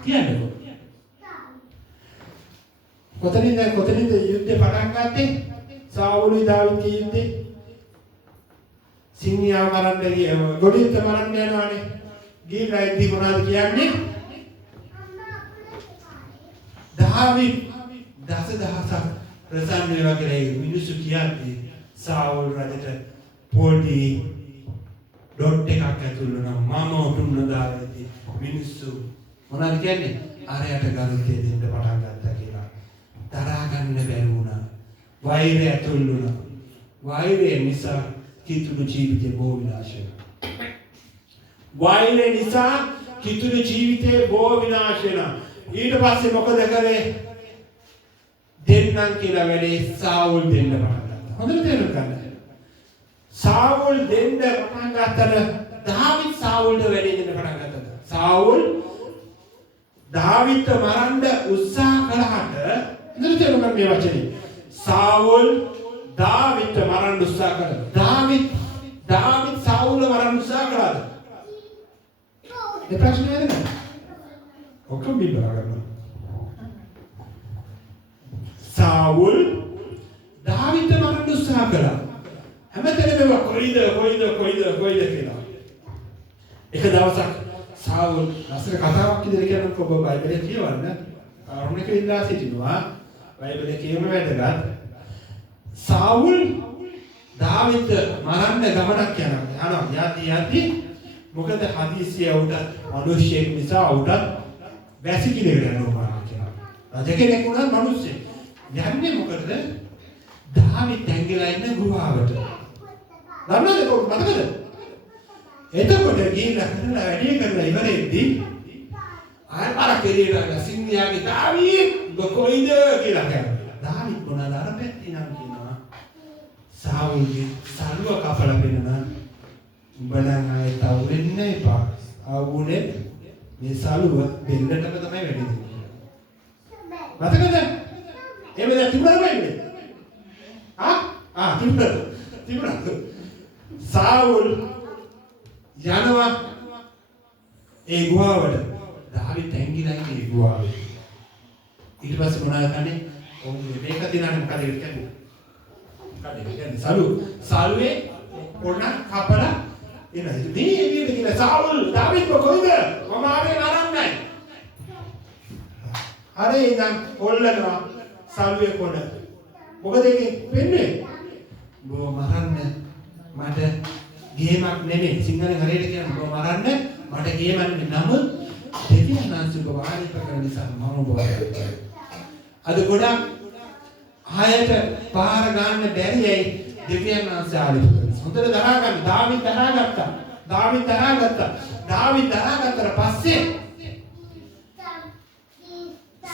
කියන්නේ කොතනින්ද යුද්ධේ පටන් ගත්තේ? සාවුලුයි දාවිද්ගේ යුද්ධේ. සිංහයා මරන්න ගිය ගොඩින්ත මරන්න යනවානේ. ගිහිල්ලා ඉද්දි මොනවද කියන්නේ? දාවිද් දසදහසක් ප්‍රසන්න වේවා කියලා මිනිස්සු කියන්නේ සාවුල් රජට පොඩි ඩොට් එකක් ඇතුළු නම් මම උතුම්න දාවිද් මිනිස්සු මොනවද කියන්නේ? අරයට ගරුත්වය දෙන්න පටන් ගත්තා කියලා. තරහා ගන්න බැරි වුණා. වෛරය ඇතුළු වුණා. වෛරය නිසා කිතුණු ජීවිතේ බොහෝ විනාශ වෙනවා. වෛරය නිසා කිතුණු ජීවිතේ බොහෝ විනාශ වෙනවා. ඊට පස්සේ මොකද කරේ? දෙන්නම් කියලා වැඩේ සාවුල් දෙන්න පටන් ගත්තා. හොඳට තේරුම් ගන්න. සාවුල් දෙන්න පටන් ගත්තට දාවිද් සාවුල්ට වැඩේ දෙන්න පටන් ගත්තා. සාවුල් දාවිද්ට මරන්න උත්සාහ කළාට හොඳට තේරුම් ගන්න මේ වචනේ. සාවුල් දාවිද්ට මරන්න උත්සාහ කළා. දාවිද් සාවුල්ව මරන්න උත්සාහ කළාද? ඒ ප්‍රශ්නේ නේද? ඔක්කොම බිල්ලා ගන්න. සාවුල් දාවිද්ට මරන්න උත්සාහ කළා. හැමතැනම කොයිද කියලා. එක දවසක් සාවුල් අසල කතාවක් ඉදිරිය කරනකොට ඔබ බයිබලයේ කියවන්න අරුණක ඉල්ලා සිටිනවා. බයිබලයේ කියවම වැදගත්. සාවුල් දාවිද්ට මරන්න ගමනක් යනවා. යද්දි මොකද හදිසිය උට මිනිස්සෙක් නිසා උට වැසිකිළිකට යනවා කියලා. රජ කෙනෙක් වුණා මිනිස්සෙක්. යන්නේ මොකටද? දාවිද් ඇඟිලා ඉන්න ගුහාවට. දන්නවද කොහොමද මතකද? එතකොට ගිහිල්ලා කරලා වැඩි කරලා ඉවරෙද්දී ආයෙත් කෙරීලා සිංහයාගේ දාවිද් කොයිද කියලා කියනවා. දාවිද් මොනවාද අර පැත්තේ නම් කියනවා. සාවුල්ගේ සල්ුව කපලා පෙන්නන උඹලන් ආයෙත් අවුෙන්නේ එපා. අවුනේ මේ සල්ුව දෙන්නටම තමයි වැඩි දෙන්නේ. මතකද? එහෙමද තිබුණාද වෙන්නේ? තිබුණා. සාවුල් යනවා ඒ ගුහාවට. දාවිද් ඇඟිලා ඉන්නේ ඒ ගුහාවේ. ඊට පස්සේ මොනවද කරන්නේ? ඔව් මේක දිනන්නේ මොකද කියන්නේ? සාලුවේ පොණ කපලා එන මේ එළියට ගිහලා සාවුල් දාවිද් කොයිද? මම ආවේ නරන්නයි. අර ඉඳන් ඔල්ලනවා සාලුවේ පොණ. මොකද ඒකේ වෙන්නේ? බෝ මරන්න මට ගේමක් නෙමෙයි. සිංහලෙන් හරියට කියනවා බෝ මරන්න මට ගේමක් නෙමෙයි. නමුත් දෙවියන්වහන්සේ වාරි කරන නිසා මම බෝ අද ගොඩක් ආයත පාර ගන්න බැරි ඇයි දෙවියන්වහන්සේ ආලේප කරනවා. හොඳට දරා ගන්න. දාවිද් දරාගත්තා. පස්සේ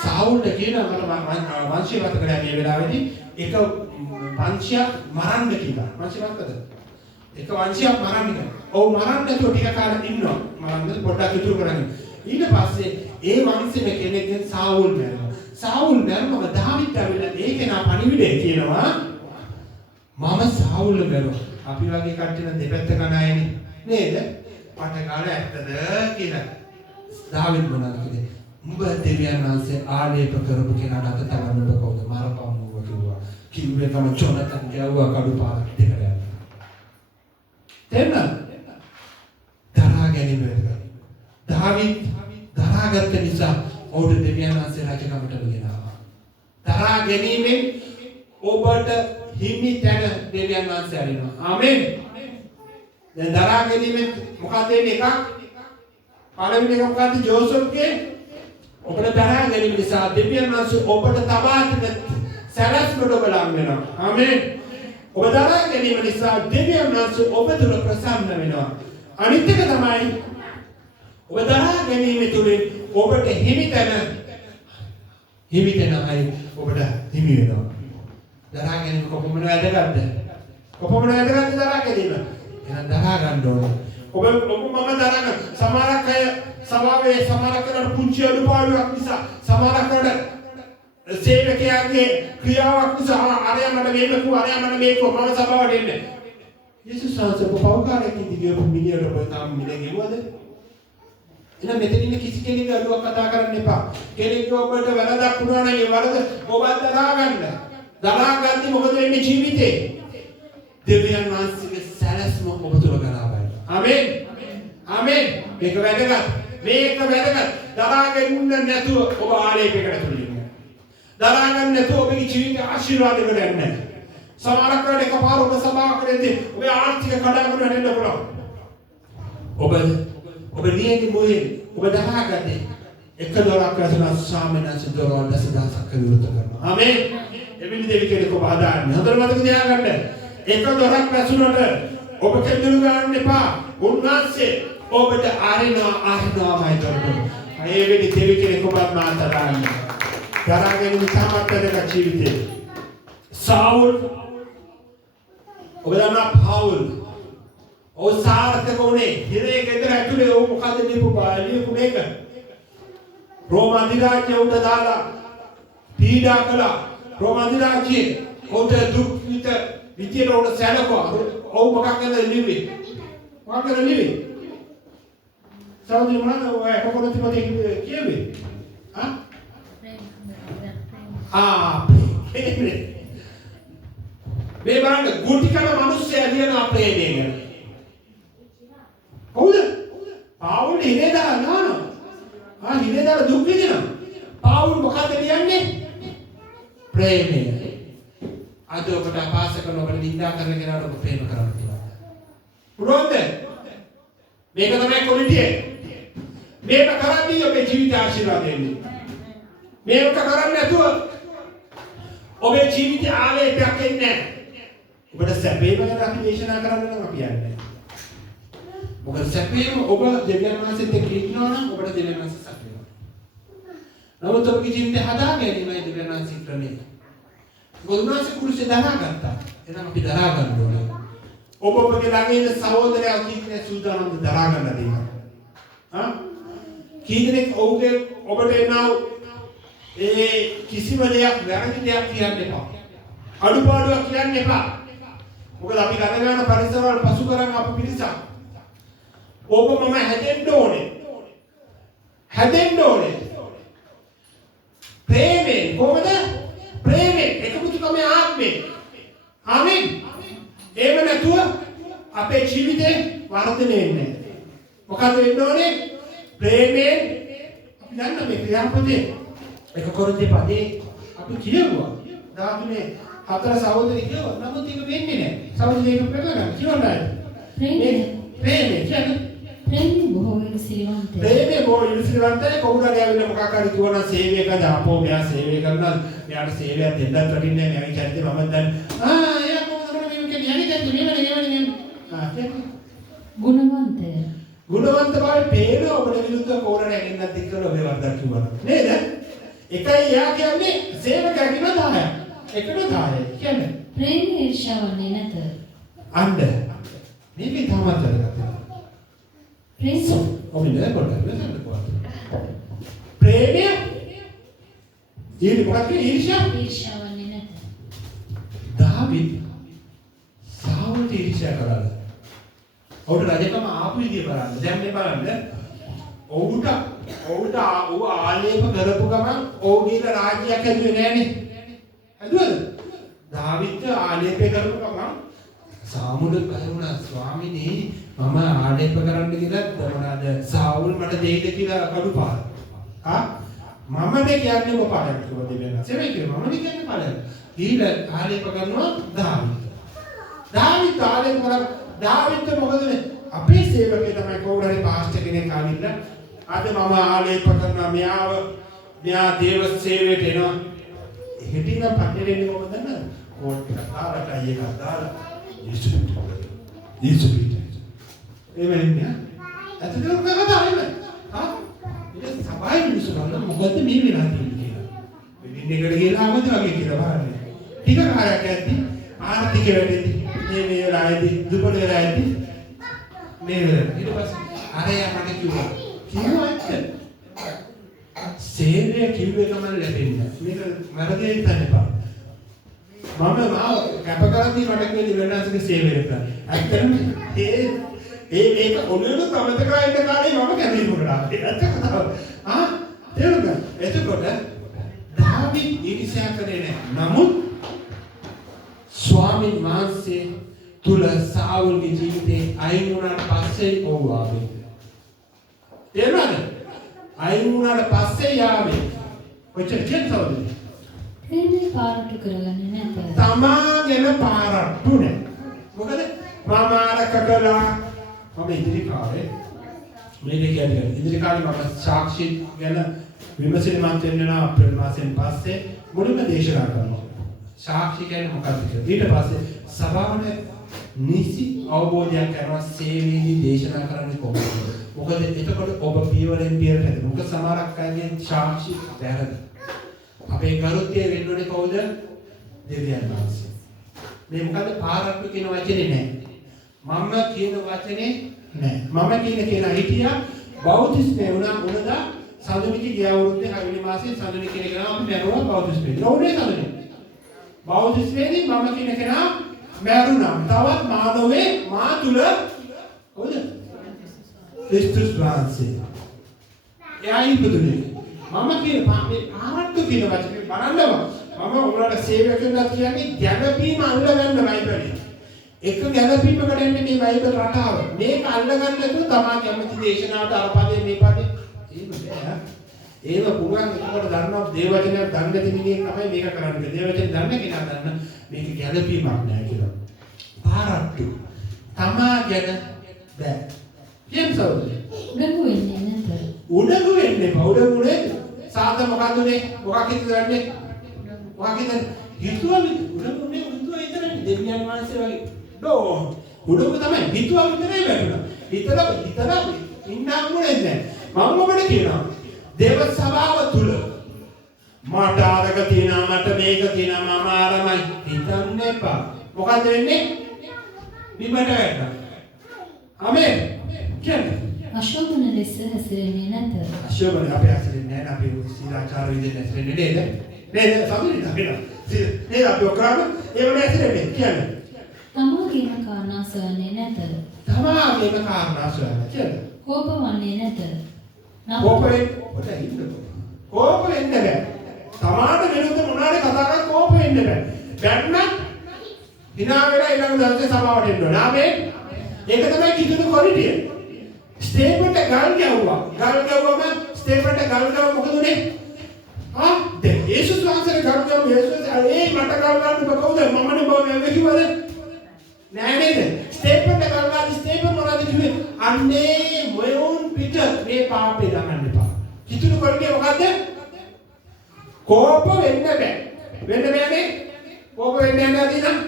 සාවුල්ට කියනවා මට වංශය මත කරලා මේ වෙලාවේදී එක වංශයක් මරන්න කියලා. වංශය මතකද? එක වංශයක් මරන්න කියලා. ඔව් මරන්න නැතුව ටික කාලෙක ඉන්නවා. මරන්න පොඩ්ඩක් ඉතුරු කරගෙන. ඊට පස්සේ ඒ වංශයේ කෙනෙක්ගෙන් සාවුල් මැරෙනවා. සාවුල් මැරුණම දාවිද් ඇවිල්ලා ඒ කෙනා පණිවිඩය කියනවා මම සාවුල් මැරුවා. අපි වගේ කට්ටිය නම් දෙපැත්ත කන අයනේ නේද? පටගාලා ඇත්තද කියලා. දාවිද් මොනවද කිව්වේ? උඹ දෙවියන් වහන්සේ ආලේප කරපු කෙනාට අත තවන්න ඔබ කවුද? මරපම් නුඹ කිව්වා. කිව්වේ කම ජොනතන් ගැව්වා කඩු පාරක් දෙකට යනවා. තේරුණාද? දරා ගැනීම වෙනවා. දාවිද් දරාගත්ත නිසා ඔහුට දෙවියන් වහන්සේ රජකමට ගෙනාවා. දරා ගැනීමෙන් ඔබට හිමි තැන දෙවියන් වහන්සේ අරිනවා. ආමෙන්. දැන් දරා ගැනීමෙන් මොකද වෙන්නේ එකක්? පළවෙනි එක මොකද්ද? ජෝසප්ගේ ඔබට දරා ගැනීම නිසා දෙවියන් වහන්සේ ඔබට තබා දෙන සැලැස්මට ඔබ ලං වෙනවා. ආමෙන්. ඔබ දරා ගැනීම නිසා දෙවියන් වහන්සේ ඔබ තුළ ප්‍රසන්න වෙනවා. අනිත් එක තමයි ඔබ දරා ගැනීම තුළින් ඔබට හිමි තැනයි ඔබට හිමි වෙනවා. දරා ගැනීම කොපමණ වැදගත්ද? කොපමණ වැදගත්ද දරා ගැනීම? එහෙනම් දරා ගන්න ඕනේ. ඔබ මම දරා ගන්න. සමහරක් අය සමාවේ සමහරක් කරලා පුංචි අඩුපාඩුවක් නිසා සමහරක් කරලා සේවකයාගේ ක්‍රියාවක් නිසා අරයා මට මේක කිව්වා අරයා මට මේක කිව්වා මම සභාවට එන්නේ. යේසුස් වහන්සේ පවකාරයෙක් ඉදිරියේ මිනිහට ඔබ තාම මිල ගෙවුවද? එහෙනම් මෙතන ඉන්න කිසි කෙනෙක් අඩුවක් කතා කරන්න එපා. කෙනෙක් ඔබට වැරදක් වුණා නම් ඒ වරද ඔබ දරා ගන්න. දරා ගන්න මොකද වෙන්නේ ජීවිතේ? දෙවියන් වහන්සේගේ සැලැස්ම ඔබ තුළ ගලාවයි. ආමෙන්. ආමෙන්. මේක වැදගත්. මේක වැදගත්. දරා ගන්න නැතුව ඔබ ආලේපයකට තුලින්. දරා ගන්න නැතුව ඔබේ ජීවිතේ ආශිර්වාදයකට යන්නේ නැහැ. සමහරක් වෙලාවට එකපාර ඔබ සභාවකදී ඔබේ ආර්ථික කඩාගෙන වෙන්න පුළුවන්. ඔබ නියති මොයේ ඔබ දරාගන්නේ එක දොරක් වැසුණා සාමනස දොරවල් දසදහසක් විවෘත කරනවා. ආමෙන්. එවිලි දෙවි කෙනෙක් ඔබ ආදාන්නේ. හතර මතක තියාගන්න. එක දොරක් වැසුණට ඔබ කෙඳුරු ගන්න එපා. උන්වහන්සේ ඔබට ආරිනවාමයි දොරට. එවිලි දෙවි කෙනෙක් ඔබ මාතදාන්නේ. දරාගෙන සමාප්තක ජීවිතේ. සාවුල් ඔබ දන්නා පාවුල් ඔව් සාර්ථක වුණේ හිරේ ගෙදර ඇතුලේ ඔව් මොකද ලියපු මේක රෝම අධිරාජ්‍ය උඩ දාලා පීඩා කළා රෝම අධිරාජ්‍යයේ උඩ දුක් විදියට උඩ සැලකුවා ඔව් මොකක් කරද ලිව්වේ සෞදි මොනවද ඔය කොහොමද කියෙන්නේ මේ බලන්න ගුටි කන මිනිස්සයා කියන අපේ නේද කවුද? පාවුල් හිනේ දානවා. හිනේ දාලා දුක් විඳිනවා. පාවුල් මොකද කියන්නේ? ප්‍රේමය. අද ඔබට අපහාස කරන ඔබට නිඳා කරන කෙනාට ඔබ ප්‍රේම කරන්න කියලා. පුරොන්ද? මේක තමයි ක්වොලිටිය. මේක කරන්නේ ඔබේ ජීවිත ආශිර්වාද දෙන්නේ. මේක කරන්නේ නැතුව ඔබේ ජීවිත ආලේපයක් එන්නේ නැහැ. ඔබට සැපේම ගැන අපි දේශනා කරන්න නම් අපි යන්නේ. මොකද සැපේම ඔබ දෙවියන් වහන්සේත් එක්ක ඉන්නවා නම් ඔබට දෙවියන් වහන්සේ සැප වෙනවා. නමුත් ඔබගේ ජීවිතය හදා ගැනීමයි දෙවියන් වහන්සේ ක්‍රමය. මොකද උන්වහන්සේ කුරුසේ දරාගත්තා. එහෙනම් අපි දරා ගන්න ඕනේ. ඔබ ඔබගේ ළඟ ඉන්න සහෝදරයා කීකනේ සූදානම්ද දරා ගන්න දෙන්න. කීකනේ ඔබට එනවා කිසිම දෙයක් වැරදි දෙයක් කියන්න එපා. අඩුපාඩුවක් කියන්න එපා. මොකද අපි ගත කරන පරිසරවල පසු කරන් අප පිළිසක්. ඔබ මම හැදෙන්න ඕනේ. ප්‍රේමයෙන් කොහොමද? ප්‍රේමයෙන් එකමුතුකමේ ආත්මේ. ආමෙන්. එහෙම නැතුව අපේ ජීවිතේ වර්ධනය වෙන්නේ. මොකද වෙන්න ඕනේ? ප්‍රේමයෙන් අපි දන්න මේ ක්‍රියාපදේ එක කොරදේ පදේ අපි කියුවා. දාතුනේ හතර සහෝදරි කියුවා. නමුත් ඒක වෙන්නේ නැහැ. සහෝදරි දෙක පෙරලා කියවන්නයි. ප්‍රේමය කියන්නේ ප්‍රේමය බොහෝ ඉරිසිලිවන්තයි. ප්‍රේමය බොහෝ ඉරිසිලිවන්තයි. කවුරුහරි ඇවිල්ලා මොකක් හරි කියවන සේවය කරන අපෝ මෙයා සේවය කරනවා. මෙයාට සේවයක් දෙන්නත් රකින්නේ නැහැ. මෙයාගේ චරිතය මම දැන් එයා කොහොමද මේ කියන්නේ යන්නේ ගුණවන්තය. ගුණවන්තභාවය පේන ඔබට විරුද්ධව කෝරණ ඇගෙන්නත් එක්කලා ඔබේ වර්ධක් කිව්වා. නේද? එකයි එයා කියන්නේ සේවකයා කියන 10ක්. එකට 10යි කියන්නේ. ප්‍රේමය ඊර්ෂ්‍යාවන්නේ නැත. අන්න. මේක තමයි වැදගත්. ප්‍රේමය ඔබේ පොඩ්ඩක් වෙනසක් කොහොමද? ප්‍රේමය මොකක්ද ඊර්ෂ්‍යාවන්නේ නැත. දාවිද් සාවුල්ට ඊර්ෂ්‍යා කරලා. ඔවුට රජකම ආපු විදිය බලන්න. දැන් මේ බලන්න. ඔවුට ආලේප කරපු ගමන් ඔවුගේ රාජ්‍යයක් හැදුවේ නෑනේ. හැදුවද? දාවිත් ආලේප කරපු ගමන් සාමුල කරුණා ස්වාමීනි මම ආලේප කරන්න කියලා මොනවාද සාවුල් මට දෙයිද කියලා කඩුපාර. මමනේ කියන්නේ මොපාරක් කියලා දෙවෙනා. සෙමෙයි කියලා මමනේ කියන්නේ පාරක්. ඊළ ආලේප කරනවා දාවිත් ආලේප කරා දාවිත් මොකදනේ අපේ සේවකේ තමයි කවුරුහරි පාස්ටර් කෙනෙක් ආවිල්ලා අද මම ආලේප කරනවා මෙයා දේව සේවයට එනවා. හෙටින් පටලෙන්නේ මොකද නේද? කෝට් එකක් දාලා ටයි එකක් දාලා යේසුස් එවෙන්නේ අතේ කතා වෙන්නේ. ඒක සබයි මිනිස්සු ගන්න මොකද්ද මේ වෙලා තියෙන්නේ කියලා. වෙඩින් එකට ගිහලා ආවද වගේ කියලා බලන්න. ටික කාලයක් යද්දි ආර්ථික වැඩිදී මේ වෙලාවේදී දුබල වෙලාවේදී මේ වෙලාව ඊට පස්සේ අරයා මට කිව්වා සේවය කිව්වේ ගමන් ලැබෙන්නේ. මේක වැරදි හිතන්නපා. මම මාව කැප කරන්නේ මට කියන්නේ වෙනස්ක සේවය කරා. ඇත්තටම මේක ඔළුවේ තමතකලා ඉන්න කාලේ මම කැමති මොකටද? ඇත්ත කතාව. තේරුණා? එතකොට දාවිද් ඊර්ෂ්‍යා කරේ නැහැ. නමුත් ස්වාමීන් වහන්සේ තුල සාවුල්ගේ ජීවිතේ අයින් වුණාට පස්සේ ඔව් ආවේ. තේරුණාද? අයින් වුණාට පස්සේ යාවේ. කොච්චර කියනවද? ප්‍රේමේ පාරට්ටු කරගන්නේ නැත. තමාගෙන පාරට්ටු නෑ. මොකද මම ආරක කළා. මම ඉදිරි කාලේ මේක කියන්නේ ඉදිරි කාලේ මම සාක්ෂි ගැන විමසිලිමත් වෙන්න අප්‍රේල් මාසෙන් පස්සේ මුලින්ම දේශනා කරනවා. සාක්ෂි කියන්නේ මොකක්ද කියලා. ඊට පස්සේ සභාවේ නිසි අවබෝධයක් කරනවා සේවයේදී දේශනා කරන්නේ කොහොමද? මොකද එතකොට ඔබ පියවරෙන් පියවරට හැදෙනවා. මොකද සමහරක් අයගේ සාක්ෂි වැරදි. අපේ කරුත්තේ වෙන්න ඕනේ කවුද? දෙවියන් වහන්සේ. මේ මොකද පාරට්ටු කියන වචනේ නැහැ. මම කියන වචනේ නැහැ. මම කියන හිටියා බෞද්ධිස්මේ උනදා සඳුනිකි ගිය අවුරුද්දේ හයවෙනි මාසයේ සඳුනිකි කියන කෙනා අපි මැරුවා බෞද්ධිස්මේ. ඕනේ සඳුනිකි. බෞද්ධිස්මේදී මම කියන කෙනා මැරුණා. තවත් මානවයේ මා තුල කොහොමද? ක්‍රිස්තුස් වහන්සේ. එයා ඉපදුනේ. මම කියන පාරට්ටු කියන වචනේ බලන්නම මම උඹලට සේවය කරනවා කියන්නේ ගැළපීම අල්ලගන්න බයිබලේ. එක ගැළපීමකට එන්නේ මේ බයිබල් රටාව. මේක අල්ලගන්න නැතුව තමා කැමති දේශනාවට අරපදේ මේ පදේ ඒව පුරාන් එකට දන්නවා දේවචනයක් දන්නේ නැති මිනිහෙක් තමයි මේක කරන්නේ. දේවචන දන්නේ කෙනා දන්න මේක ගැළපීමක් නෑ කියලා. පාරට්ටු තමා ගැන බෑ. කියන්න සෞදේ. උඩඟු වෙන්නේ නැත. උඩඟු වෙන්නේ උඩඟුනේ සාද මොකද්දනේ මොකක් හිතන්නේ? මොකක් හිතන්නේ? හිතුවා උඩඟුනේ උඩුවා ඉතරනේ දෙවියන් වහන්සේ වගේ. නෝ උඩඟු තමයි හිතුවා විතරයි වැටුණා. හිතලා ඉන්නම් මොනේ නැහැ. මම ඔබට කියනවා දේව සභාව තුල මට ආරක තියනවා මට මේක තියනවා මම ආරමයි හිතන්න එපා. මොකද වෙන්නේ? බිමට වැටෙනවා. ආමේන්. කියන්නේ අශෝභන ලෙස හැසිරෙන්නේ නැත. අශෝභන අපේ හැසිරෙන්නේ නැහැ. අපි සීලාචාර විදිහට හැසිරෙන්නේ නේද? නේද? සමහරවිට අපිට. නේද අපි ඔක්කොම ඒවල හැසිරෙන්නේ කියන්නේ. තමාගේම කාරණා සොයන්නේ නැත. තමාගේම කාරණා සොයන්නේ කියන්නේ. කෝප වන්නේ නැත. කෝපයෙන් ඔතන ඉන්න. කෝප වෙන්න බෑ. තමාට විරුද්ධ මොනවාරි කතා කරලා කෝප වෙන්න බෑ. බැන්න hina වෙලා ඊළඟ දවසේ සභාවට එන්න ඕනේ. ආමේන්. ඒක තමයි කිතුණු කොරිටිය. ස්ටේප්ට ගල් ගැව්වා. ගල් ගැව්වම ස්ටේප්ට ගල් ගැව්ව මොකද උනේ? දැන් යේසුස් වහන්සේ ගල් ගැව්ව යේසුස් මට ගල් ගන්න ඔබ කවුද? මමනේ බෝ කිව්වද? නෑ නේද? ස්ටේප්ට ගල් ගන්න ස්ටේප් මොනවද කිව්වේ? අන්නේ මොයෝන් පිට මේ පාපේ දාන්න එපා. කිතුණු කොරිටිය මොකද්ද? කෝප වෙන්න බෑ. වෙන්න බෑනේ. කෝප වෙන්න යන්නේ නැතිනම්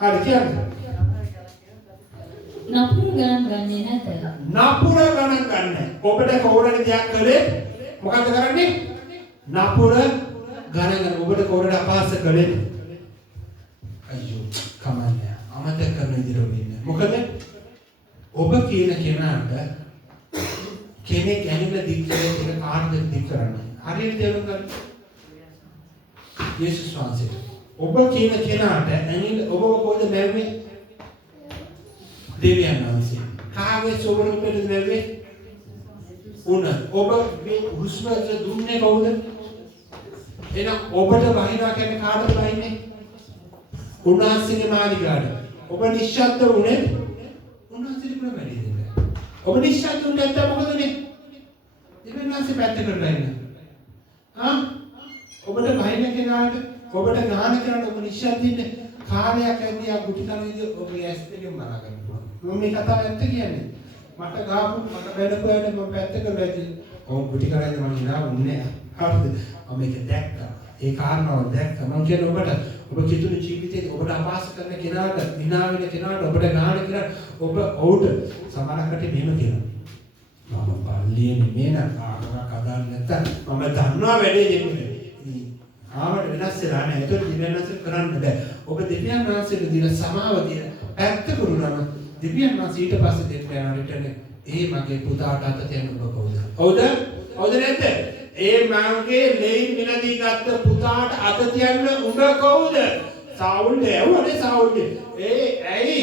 හරි කියන්නේ. නපුර ගණන් ගන්නේ නැත. නපුර ගණන් ගන්න. ඔබට කවුරුහරි දෙයක් කළේ මොකද කරන්නේ? නපුර ගණන් ගන්න. ඔබට කවුරුහරි අපහාස කළේ අයියෝ කමන්නේ. අමතක කරන විදිහට වෙන්නේ. මොකද ඔබ කියන කෙනාට කෙනෙක් ඇනිලා දික් කරේ ඒක කාටද දික් කරන්නේ? හරියට තේරුම් ගන්න. යේසුස් වහන්සේ ඔබ කියන කෙනාට ඇනිලා ඔබ කොහෙද මැරුවේ? දෙවියන් වහන්සේ. කාගේ සොබරම පෙරද නැවේ? උන. ඔබ මේ හුස්ම දුන්නේ කවුද? එහෙනම් ඔබට වහිනා කියන්නේ කාටද වහින්නේ? උන්වහන්සේගේ මාලිගාවට. ඔබ නිශ්ශබ්ද වුණේ උන්වහන්සේට පුළුවන් වැඩි දෙන්න. ඔබ නිශ්ශබ්ද වුණ නැත්නම් මොකද වෙන්නේ? දෙවියන් වහන්සේ පැත්තකට ඉන්න. ඔබට වහින කෙනාට ඔබට ගාන කෙනාට ඔබ නිශ්ශබ්ද ඉන්නේ. කාර්යයක් ඇද්දී ආ ගුටි කන විදිහ ඔබගේ ඇස් දෙකෙන් බලා ගන්න පුළුවන්. මම මේ කතාව ඇත්ත කියන්නේ. මට ගාපු මට බැලුවාට මම පැත්තක වැටි. ඔව් ගුටි කරන්නේ මම හිනා වුණේ. හරිද? මම මේක දැක්කා. ඒ කාරණාව දැක්කා. මම කියන්නේ ඔබට ඔබ කිතුණු ජීවිතේ ඔබට අපහාස කරන කෙනාට, විනා වෙන කෙනාට, ඔබට ගාන කෙනාට ඔබ ඔවුට සමහරකට මෙහෙම කියනවා. මම පල්ලියේ නෙමෙයි නාකාවක් අදාන්න නැත්තම් මම දන්නවා වැඩේ දෙන්නේ. ආවට වෙනස් වෙලා නැහැ. ඒක දෙවියන් වහන්සේ කරන්න බෑ. ඔබ දෙවියන් වහන්සේට දීලා සමාව දීලා පැත්ත කරුණාම දෙවියන් වහන්සේ ඊට පස්සේ දෙන්න යන රිටර්න් ඒ මගේ පුතාට අත තියන්න ඔබ කවුද? හවුද? හවුද නැද්ද? ඒ මගේ ලෙයින් මිලදී ගත්ත පුතාට අත තියන්න උඹ කවුද? සාවුල්ද ඇව්වනේ සාවුල්ද. ඇයි?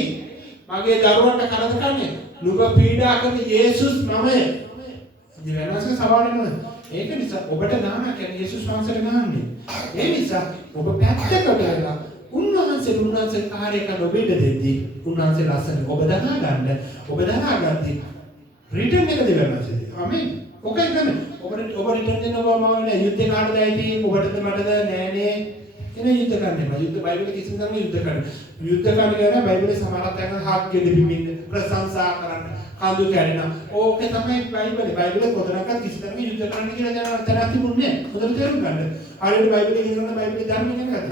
මගේ දරුවන්ට කරදර කරන්නේ? නුඹ පීඩා කරන යේසුස් මමයි. දෙවියන් වහන්සේ සවාල් වෙනවා. ඒක නිසා ඔබට නාම කියන්නේ යේසුස් වහන්සේට නාන්නේ. ඒ නිසා ඔබ පැත්තකට වෙලා උන්වහන්සේ කාර්ය කරන ඔබට දෙද්දී උන්වහන්සේ ලස්සන ඔබ දනාගන්න රිටර්න් එක දෙන්න අවශ්‍යයි. ආමෙන්. ඔකයි තමයි. ඔබ රිටර්න් දෙන්න ඔබ මාව නේ යුද්ධේ කාටද ඇයිටි ඔබටද මටද නෑනේ. එන යුද්ධ කරන්න එපා. යුද්ධ බයිබලයේ කිසිම තරමක යුද්ධ කරන්න. යුද්ධ කරන්න කියන බයිබලයේ සමහරක් තැන් හක් ගෙඩිපිමින් ප්‍රශංසා කරන්න. කඳු කැඩෙනවා. ඕකේ තමයි බයිබලයේ කොතනකත් කිසි තරමක යුද්ධ කරන්න කියලා දැනන තිබුණේ නෑ. හොඳට තේරුම් ගන්න. හරියට බයිබලයේ කියනවා බයිබලයේ ධර්මය නේද?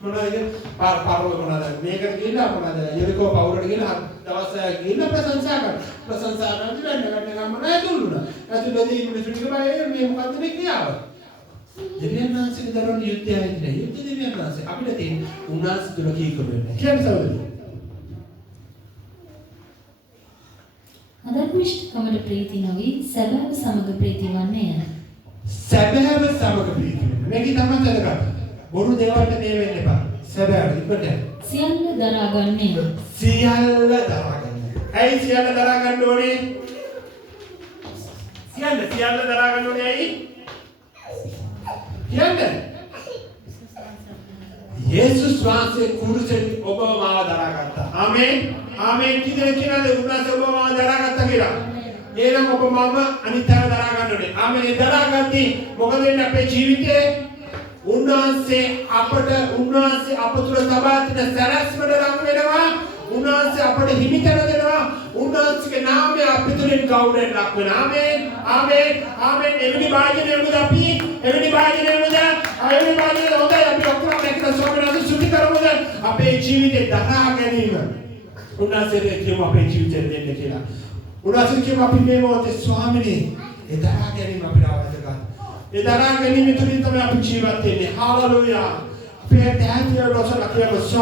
මොනවද පාරවල මොනවද මේකට ගිහිල්ලා මොනවද යරිකෝ පවුරට ගිහිල්ලා දවස් ගිහිල්ලා ප්‍රශංසා කරන ඉවන්න ගන්න මොනවද දුන්නා. ඇතුළතදී මිනිස්සු ටික බය මේ මොකද්ද මේ ක්‍රියාව? දෙවියන් වහන්සේගේ දරුවන් යුද්ධයයි නේද? යුද්ධ දෙවියන් වහන්සේ අපිට තියෙන උන්වහන්සේ තුල කීකරු වෙන්නේ. කියන්නේ සහෝදරයෝ. අධර්මිෂ්ඨකමට ප්‍රීති නොවි සැබෑව සමග ප්‍රීති වන්නේය. සැබෑව සමග ප්‍රීති වෙන්නේ. මේක තමයි වැදගත්. බොරු දේවල්ට මේ වෙන්න එපා. සැබෑව ඉක්මනට. සියල්ල දරාගන්නේ. සියල්ල දරාගන්නේ. ඇයි සියල්ල දරාගන්න ඕනේ? සියල්ල දරාගන්න ඕනේ ඇයි? කියන්නේ යේසුස් වහන්සේ කුරුසෙන් ඔබව මාව දරාගත්තා. ආමේන්. ආමේන් කියනද උන්වහන්සේ ඔබව මාව දරාගත්තා කියලා. එහෙනම් ඔබ මම අනිත් අය දරා ගන්න ඕනේ. ආමේන්. දරාගත්තී මොකද වෙන්නේ අපේ ජීවිතේ? උන්වහන්සේ අප තුළ තබා තියෙන සැලැස්මට ලං වෙනවා. උන්වහන්සේ අපට හිමිකර දෙනවා. උන්වහන්සේගේ නාමය අපි තුළින් ගෞරවයෙන් ලක් වෙනවා. ආමේන්. ආමේන්. ආමේන්. එවැනි වාජනය වුණා අපි. එවැනි වාජනය වුණා. එවැනි වාජනය හොඳයි අපි ඔක්කොම දැක්ක ස්වාමීන් සුද්ධ කරමුද? අපේ ජීවිතේ දරා ගැනීම. උන්වහන්සේ කියමු අපේ ජීවිතේ දෙන්න කියලා. උන්වහන්සේ කියමු අපි මේ මොහොතේ ස්වාමීනි ඒ දරා ගැනීම අපිට අවශ්‍යයි. ඒ දරා ගැනීම තුළින් තමයි අපි ජීවත් වෙන්නේ. හාලෙලූයා. අපේ දැහැටිය රොසලා කියනවා